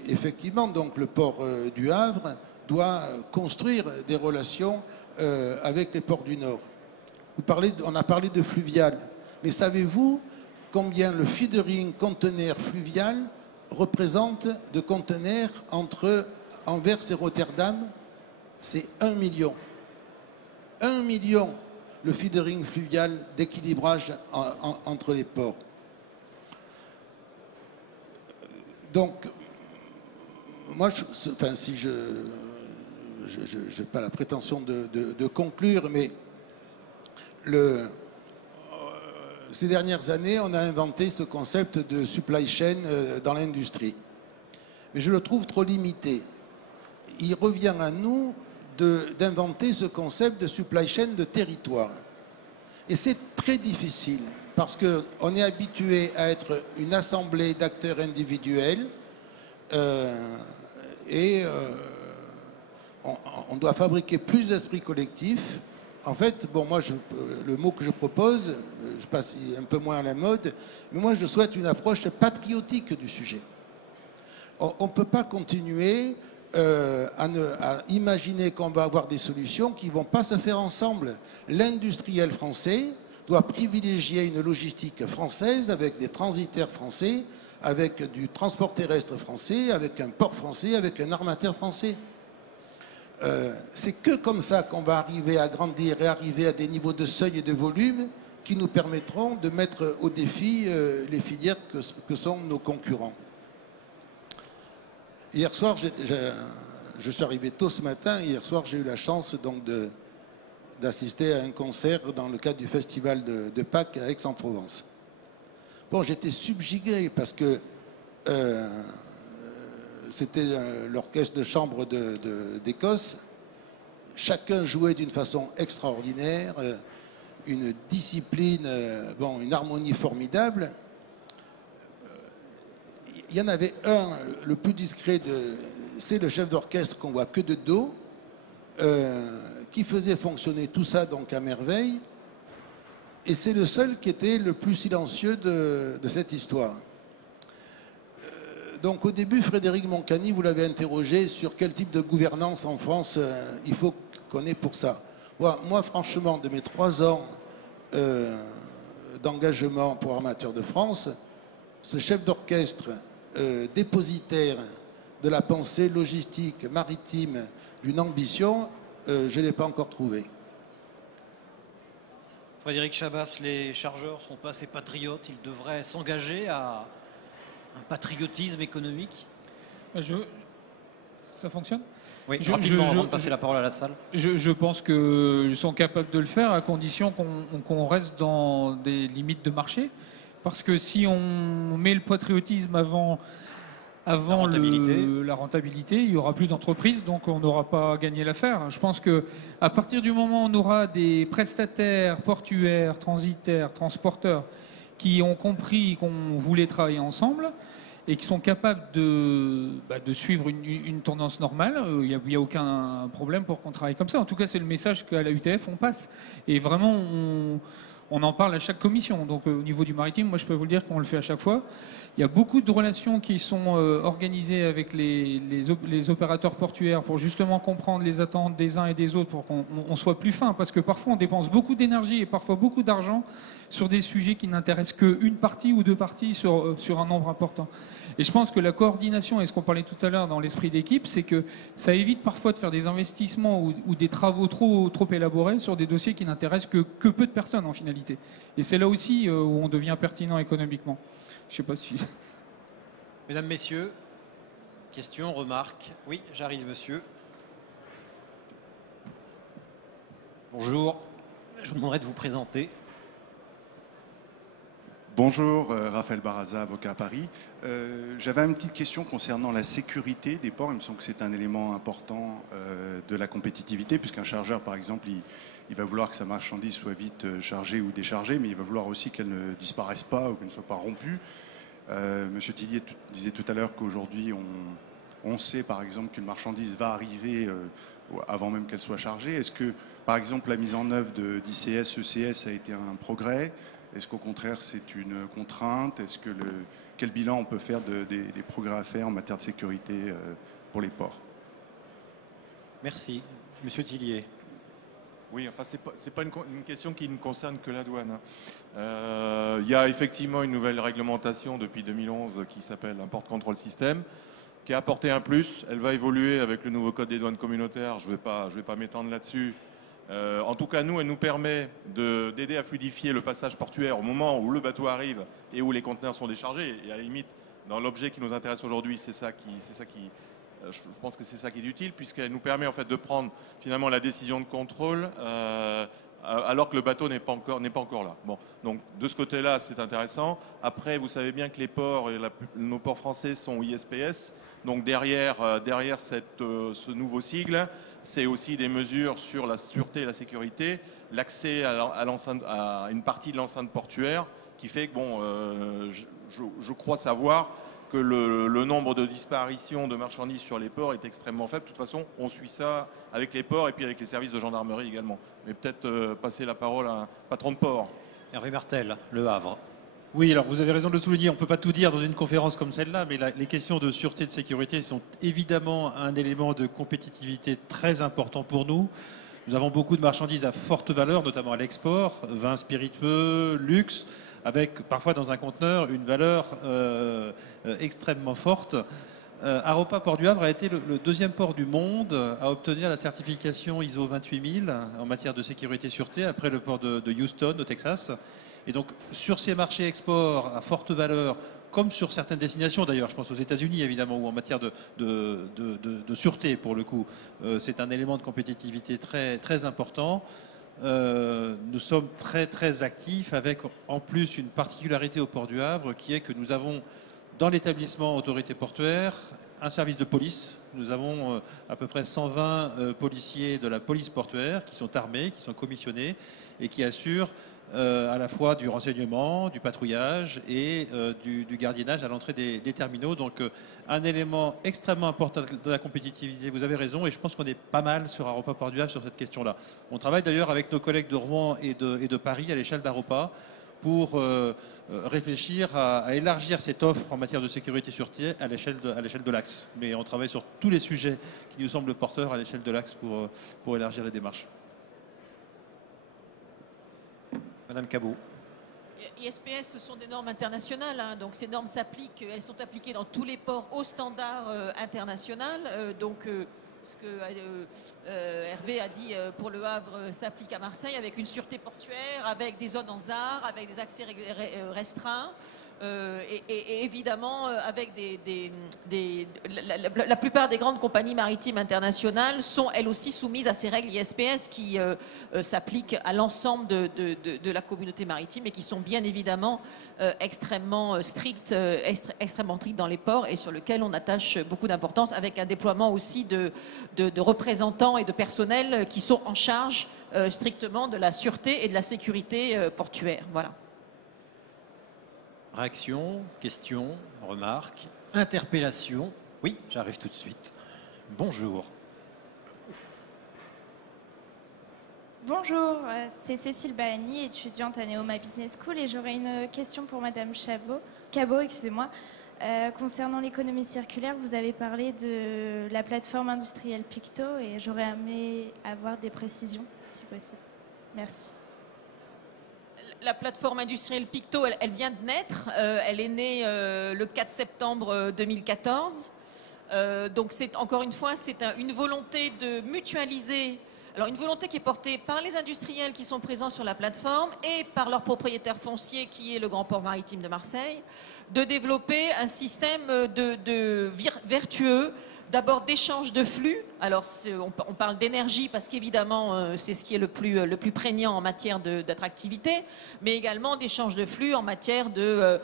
effectivement, donc, le port du Havre doit construire des relations avec les ports du Nord. On a parlé de fluvial. Mais savez-vous combien le feedering conteneur fluvial représente de conteneurs entre Anvers et Rotterdam? C'est 1 million. 1 million le feedering fluvial d'équilibrage entre les ports. Donc, moi, si je n'ai pas la prétention de conclure, mais ces dernières années, on a inventé ce concept de supply chain dans l'industrie. Mais je le trouve trop limité. Il revient à nous d'inventer ce concept de supply chain de territoire. Et c'est très difficile, parce qu'on est habitué à être une assemblée d'acteurs individuels on doit fabriquer plus d'esprit collectif. En fait, bon, moi, le mot que je propose, je passe un peu moins à la mode, mais moi, je souhaite une approche patriotique du sujet. On ne peut pas continuer à imaginer qu'on va avoir des solutions qui ne vont pas se faire ensemble. L'industriel français doit privilégier une logistique française avec des transitaires français, avec du transport terrestre français, avec un port français, avec un armateur français. C'est que comme ça qu'on va arriver à grandir et arriver à des niveaux de seuil et de volume qui nous permettront de mettre au défi les filières que sont nos concurrents. Hier soir, je suis arrivé tôt ce matin. Hier soir, j'ai eu la chance donc d'assister à un concert dans le cadre du festival de Pâques à Aix-en-Provence. Bon, j'étais subjugué parce que c'était l'orchestre de chambre d'Écosse. Chacun jouait d'une façon extraordinaire, une discipline, une harmonie formidable. Il y en avait un, le plus discret, c'est le chef d'orchestre qu'on voit que de dos, qui faisait fonctionner tout ça donc à merveille. Et c'est le seul qui était le plus silencieux de cette histoire. Donc au début, Frédéric Moncani, vous l'avez interrogé sur quel type de gouvernance en France il faut qu'on ait pour ça. Moi, franchement, de mes 3 ans d'engagement pour Armateurs de France, ce chef d'orchestre dépositaire de la pensée logistique, maritime, d'une ambition, je ne l'ai pas encore trouvé. Frédéric Chabas, les chargeurs ne sont pas assez patriotes, ils devraient s'engager à un patriotisme économique. Ça fonctionne? Oui, rapidement, avant de passer la parole à la salle. Je pense qu'ils sont capables de le faire à condition qu'on reste dans des limites de marché. Parce que si on met le patriotisme avant la rentabilité, il n'y aura plus d'entreprise, donc on n'aura pas gagné l'affaire. Je pense qu'à partir du moment où on aura des prestataires portuaires, transitaires, transporteurs qui ont compris qu'on voulait travailler ensemble et qui sont capables de suivre une tendance normale, il n'y a aucun problème pour qu'on travaille comme ça. En tout cas, c'est le message qu'à la UTF, on passe. Et vraiment, on en parle à chaque commission. Donc au niveau du maritime, moi je peux vous le dire qu'on le fait à chaque fois. Il y a beaucoup de relations qui sont organisées avec les opérateurs portuaires pour justement comprendre les attentes des uns et des autres pour qu'on soit plus fin. Parce que parfois on dépense beaucoup d'énergie et parfois beaucoup d'argent sur des sujets qui n'intéressent qu'une partie ou 2 parties sur un nombre important. Et je pense que la coordination, et ce qu'on parlait tout à l'heure dans l'esprit d'équipe, c'est que ça évite parfois de faire des investissements ou des travaux trop élaborés sur des dossiers qui n'intéressent que peu de personnes en finalité. Et c'est là aussi où on devient pertinent économiquement. Je ne sais pas si... Mesdames, Messieurs, questions, remarques? Oui, j'arrive, monsieur. Bonjour, je vous demanderai de vous présenter. Bonjour, Raphaël Baraza, avocat à Paris. J'avais une petite question concernant la sécurité des ports. Il me semble que c'est un élément important de la compétitivité, puisqu'un chargeur, par exemple, il va vouloir que sa marchandise soit vite chargée ou déchargée, mais il va vouloir aussi qu'elle ne disparaisse pas ou qu'elle ne soit pas rompue. Monsieur Tillier disait tout à l'heure qu'aujourd'hui, on sait, par exemple, qu'une marchandise va arriver avant même qu'elle soit chargée. Est-ce que, par exemple, la mise en œuvre d'ICS, ECS a été un progrès ? Est-ce qu'au contraire, c'est une contrainte? Quel bilan on peut faire des progrès à faire en matière de sécurité pour les ports? Merci. Monsieur Tillier. Oui, enfin, c'est pas une question qui ne concerne que la douane. Il y a effectivement une nouvelle réglementation depuis 2011 qui s'appelle Import Control System, qui a apporté un plus. Elle va évoluer avec le nouveau code des douanes communautaires. Je vais pas m'étendre là-dessus. En tout cas, nous, elle nous permet d'aider à fluidifier le passage portuaire au moment où le bateau arrive et où les conteneurs sont déchargés. Et à la limite, dans l'objet qui nous intéresse aujourd'hui, je pense que c'est ça qui est utile, puisqu'elle nous permet en fait de prendre finalement la décision de contrôle alors que le bateau n'est pas encore là. Bon, donc de ce côté-là, c'est intéressant. Après, vous savez bien que les ports, nos ports français sont ISPS. Donc derrière ce nouveau sigle, c'est aussi des mesures sur la sûreté et la sécurité, l'accès à une partie de l'enceinte portuaire, qui fait que je crois savoir que le nombre de disparitions de marchandises sur les ports est extrêmement faible. De toute façon, on suit ça avec les ports et puis avec les services de gendarmerie également. Mais peut-être passer la parole à un patron de port. Hervé Martel, Le Havre. Oui, alors vous avez raison de le souligner, on ne peut pas tout dire dans une conférence comme celle-là, mais les questions de sûreté et de sécurité sont évidemment un élément de compétitivité très important pour nous. Nous avons beaucoup de marchandises à forte valeur, notamment à l'export, vins spiritueux, luxe, avec parfois dans un conteneur une valeur extrêmement forte. Aropa Port du Havre a été le deuxième port du monde à obtenir la certification ISO 28000 en matière de sécurité et sûreté, après le port de Houston, au Texas. Et donc, sur ces marchés export à forte valeur, comme sur certaines destinations d'ailleurs, je pense aux États-Unis évidemment, ou en matière de sûreté pour le coup, c'est un élément de compétitivité très, très important. Nous sommes très, très actifs avec en plus une particularité au port du Havre qui est que nous avons dans l'établissement autorité portuaire un service de police. Nous avons à peu près 120 policiers de la police portuaire qui sont armés, qui sont commissionnés et qui assurent à la fois du renseignement, du patrouillage et du gardiennage à l'entrée des terminaux. Donc un élément extrêmement important de la compétitivité, vous avez raison, et je pense qu'on est pas mal sur Aropa Port du Havre sur cette question-là. On travaille d'ailleurs avec nos collègues de Rouen et de Paris à l'échelle d'Aropa pour réfléchir à élargir cette offre en matière de sécurité et sûreté à l'échelle de l'Axe. Mais on travaille sur tous les sujets qui nous semblent porteurs à l'échelle de l'Axe pour élargir la démarche. Madame Cabot. ISPS, ce sont des normes internationales, hein, donc ces normes s'appliquent, elles sont appliquées dans tous les ports aux standards international. Ce que Hervé a dit pour Le Havre s'applique à Marseille avec une sûreté portuaire, avec des zones en ZAR, avec des accès restreints. Et évidemment avec la plupart des grandes compagnies maritimes internationales sont elles aussi soumises à ces règles ISPS qui s'appliquent à l'ensemble de la communauté maritime et qui sont bien évidemment extrêmement strictes dans les ports et sur lesquelles on attache beaucoup d'importance, avec un déploiement aussi de représentants et de personnel qui sont en charge strictement de la sûreté et de la sécurité portuaire. Voilà. Réaction, question, remarque, interpellation. Oui, j'arrive tout de suite. Bonjour. Bonjour, c'est Cécile Bahani, étudiante à Neoma Business School, et j'aurais une question pour Madame Cabot, excusez-moi. Concernant l'économie circulaire, vous avez parlé de la plateforme industrielle Picto et j'aurais aimé avoir des précisions, si possible. Merci. La plateforme industrielle Picto, elle vient de naître. Elle est née le 4 septembre 2014. Donc, encore une fois, c'est une volonté de mutualiser. Alors, une volonté qui est portée par les industriels qui sont présents sur la plateforme et par leur propriétaire foncier, qui est le Grand Port Maritime de Marseille, de développer un système vertueux, d'abord d'échange de flux. Alors on parle d'énergie parce qu'évidemment c'est ce qui est le plus prégnant en matière d'attractivité, mais également d'échange de flux en matière de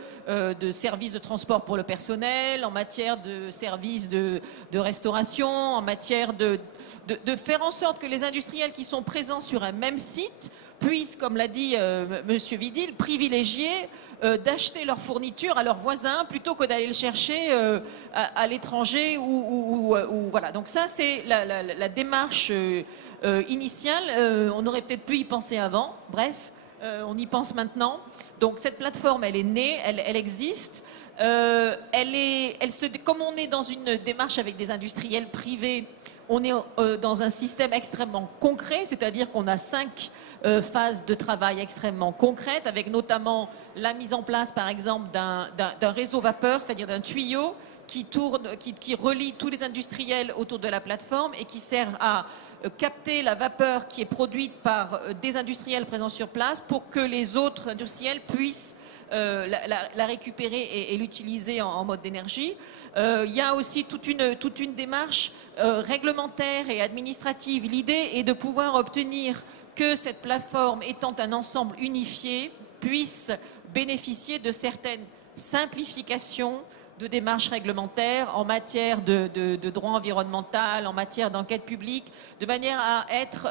services de transport pour le personnel, en matière de services de restauration, en matière de faire en sorte que les industriels qui sont présents sur un même site puissent, comme l'a dit Monsieur Vidil, privilégier d'acheter leurs fournitures à leurs voisins plutôt que d'aller le chercher à l'étranger voilà. Donc ça, c'est la démarche initiale. On aurait peut-être pu y penser avant. Bref, on y pense maintenant. Donc cette plateforme, elle est née, elle existe. Comme on est dans une démarche avec des industriels privés On est dans un système extrêmement concret, c'est-à-dire qu'on a 5 phases de travail extrêmement concrètes, avec notamment la mise en place, par exemple, d'un réseau vapeur, c'est-à-dire d'un tuyau qui relie tous les industriels autour de la plateforme et qui sert à capter la vapeur qui est produite par des industriels présents sur place pour que les autres industriels puissent la récupérer et l'utiliser en mode d'énergie. Il y a aussi toute une démarche réglementaire et administrative. L'idée est de pouvoir obtenir que cette plateforme, étant un ensemble unifié, puisse bénéficier de certaines simplifications de démarches réglementaires en matière de droit environnemental, en matière d'enquête publique, de manière à être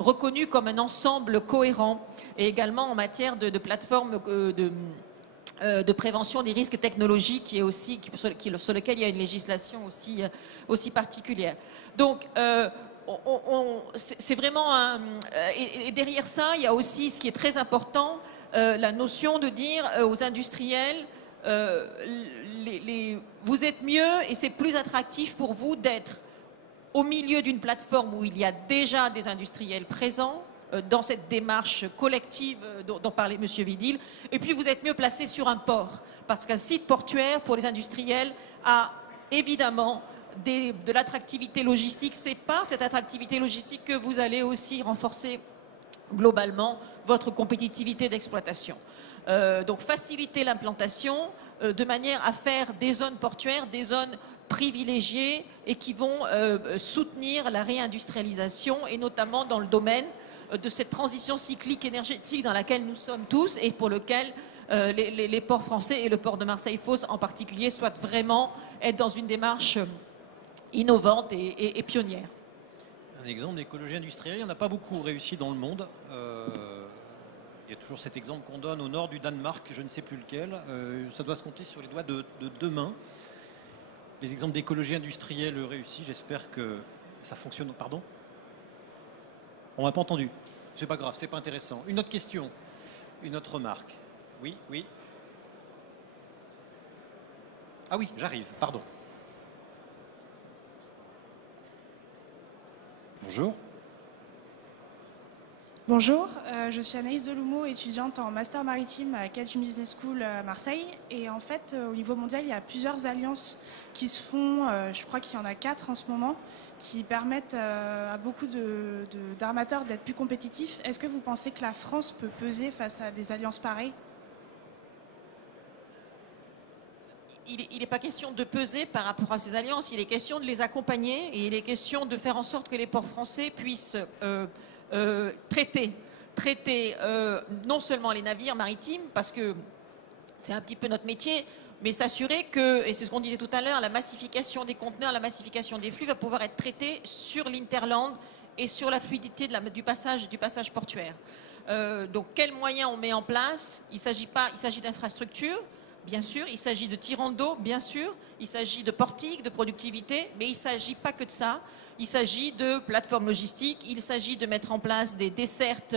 reconnu comme un ensemble cohérent, et également en matière de plateforme de prévention des risques technologiques sur lequel il y a une législation aussi particulière. Donc, c'est vraiment et derrière ça, il y a aussi ce qui est très important, la notion de dire aux industriels, vous êtes mieux et c'est plus attractif pour vous d'être au milieu d'une plateforme où il y a déjà des industriels présents dans cette démarche collective dont parlait M. Vidil, et puis vous êtes mieux placé sur un port, parce qu'un site portuaire pour les industriels a évidemment de l'attractivité logistique. C'est par cette attractivité logistique que vous allez aussi renforcer globalement votre compétitivité d'exploitation. Donc faciliter l'implantation de manière à faire des zones portuaires des zones privilégiées et qui vont soutenir la réindustrialisation, et notamment dans le domaine de cette transition cyclique énergétique dans laquelle nous sommes tous et pour lequel les ports français et le port de Marseille-Fos en particulier souhaitent vraiment être dans une démarche innovante et pionnière. Un exemple d'écologie industrielle, il n'y en a pas beaucoup réussi dans le monde. Il y a toujours cet exemple qu'on donne au nord du Danemark, je ne sais plus lequel. Ça doit se compter sur les doigts de deux mains. Les exemples d'écologie industrielle réussis, j'espère que ça fonctionne. Pardon ? On m'a pas entendu. C'est pas grave, c'est pas intéressant. Une autre question, une autre remarque. Oui, oui. Ah oui, j'arrive, pardon. Bonjour. Bonjour, je suis Anaïs Deloumeau, étudiante en Master Maritime à Catch Business School à Marseille. Et en fait, au niveau mondial, il y a plusieurs alliances qui se font, je crois qu'il y en a 4 en ce moment, qui permettent à beaucoup d'armateurs d'être plus compétitifs. Est-ce que vous pensez que la France peut peser face à des alliances pareilles ? Il n'est pas question de peser par rapport à ces alliances, il est question de les accompagner et il est question de faire en sorte que les ports français puissent traiter non seulement les navires maritimes, parce que c'est un petit peu notre métier, mais s'assurer que, et c'est ce qu'on disait tout à l'heure, la massification des conteneurs, la massification des flux va pouvoir être traitée sur l'interland et sur la fluidité du passage portuaire. Donc quels moyens on met en place? Il s'agit d'infrastructures, bien sûr, il s'agit de tirants d'eau, bien sûr, il s'agit de portiques, de productivité, mais il ne s'agit pas que de ça. Il s'agit de plateformes logistiques, il s'agit de mettre en place des dessertes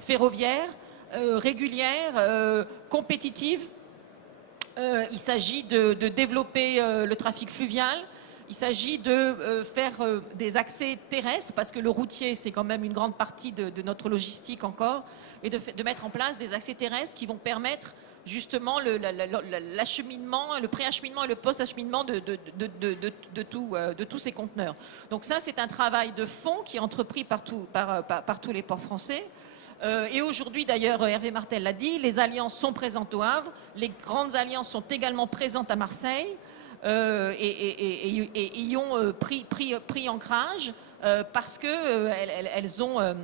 ferroviaires, régulières, compétitives. Il s'agit de développer le trafic fluvial. Il s'agit de faire des accès terrestres, parce que le routier, c'est quand même une grande partie de notre logistique encore, et de mettre en place des accès terrestres qui vont permettre justement l'acheminement, le préacheminement et le post-acheminement de tous ces conteneurs. Donc ça, c'est un travail de fond qui est entrepris par tous les ports français. Et aujourd'hui, d'ailleurs, Hervé Martel l'a dit, les alliances sont présentes au Havre, les grandes alliances sont également présentes à Marseille et y ont pris ancrage parce qu'elles ont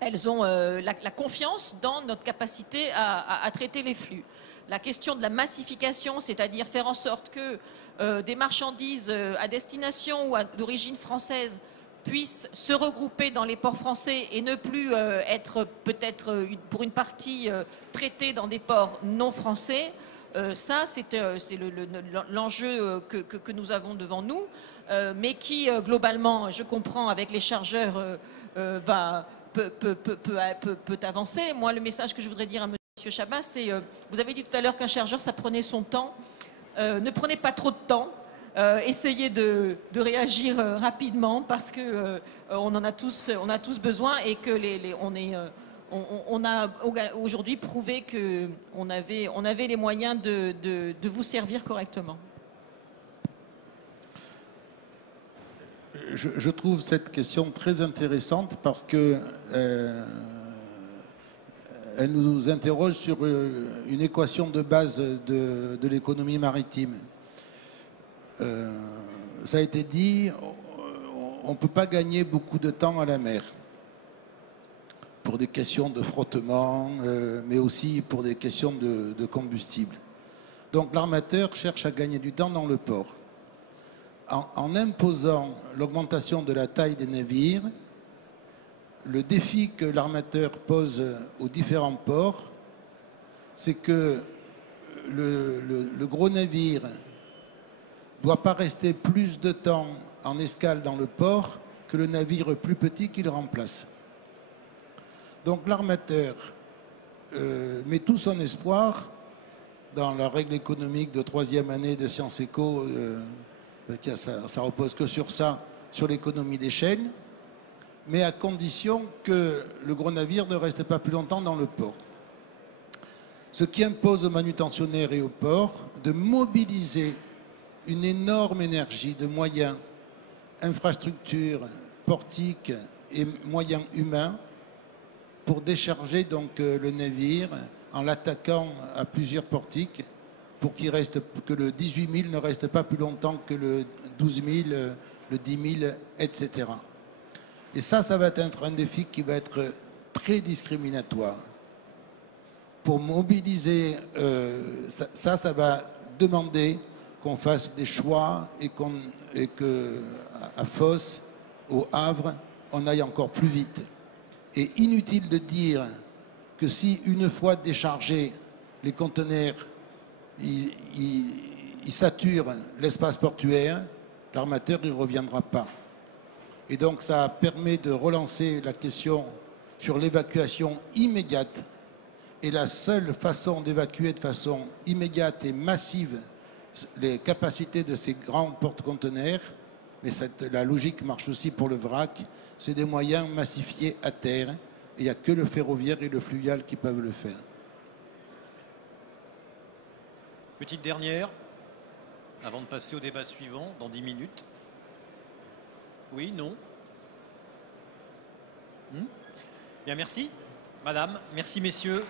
la confiance dans notre capacité à traiter les flux. La question de la massification, c'est-à-dire faire en sorte que des marchandises à destination ou d'origine française puissent se regrouper dans les ports français et ne plus être peut-être pour une partie traitées dans des ports non français, ça c'est l'enjeu que nous avons devant nous, mais qui globalement, je comprends, avec les chargeurs peut avancer. Moi, le message que je voudrais dire à M. Chabas, c'est vous avez dit tout à l'heure qu'un chargeur, ça prenait son temps. Ne prenez pas trop de temps. essayer de réagir rapidement parce que on a tous besoin et que on a aujourd'hui prouvé qu'on avait les moyens de vous servir correctement. Je trouve cette question très intéressante parce que elle nous interroge sur une équation de base de l'économie maritime. Ça a été dit, on ne peut pas gagner beaucoup de temps à la mer pour des questions de frottement, mais aussi pour des questions de combustible. Donc l'armateur cherche à gagner du temps dans le port. En imposant l'augmentation de la taille des navires, le défi que l'armateur pose aux différents ports, c'est que le gros navire ne doit pas rester plus de temps en escale dans le port que le navire plus petit qui le remplace. Donc l'armateur met tout son espoir dans la règle économique de 3e année de Sciences Éco, parce que ça repose que sur ça, sur l'économie d'échelle, mais à condition que le gros navire ne reste pas plus longtemps dans le port. Ce qui impose aux manutentionnaires et aux ports de mobiliser une énorme énergie de moyens, infrastructures, portiques et moyens humains pour décharger donc le navire en l'attaquant à plusieurs portiques pour que le 18 000 ne reste pas plus longtemps que le 12 000, le 10 000, etc. Et ça va être un défi qui va être très discriminatoire. Pour mobiliser, ça va demander qu'on fasse des choix et qu'à Fos, au Havre, on aille encore plus vite. Et inutile de dire que si une fois déchargés, les conteneurs ils saturent l'espace portuaire, l'armateur ne reviendra pas. Et donc ça permet de relancer la question sur l'évacuation immédiate. Et la seule façon d'évacuer de façon immédiate et massive les capacités de ces grands porte-conteneurs, mais la logique marche aussi pour le vrac, c'est des moyens massifiés à terre. Et il n'y a que le ferroviaire et le fluvial qui peuvent le faire. Petite dernière, avant de passer au débat suivant, dans 10 minutes. Oui, non? Bien, merci, madame. Merci, messieurs.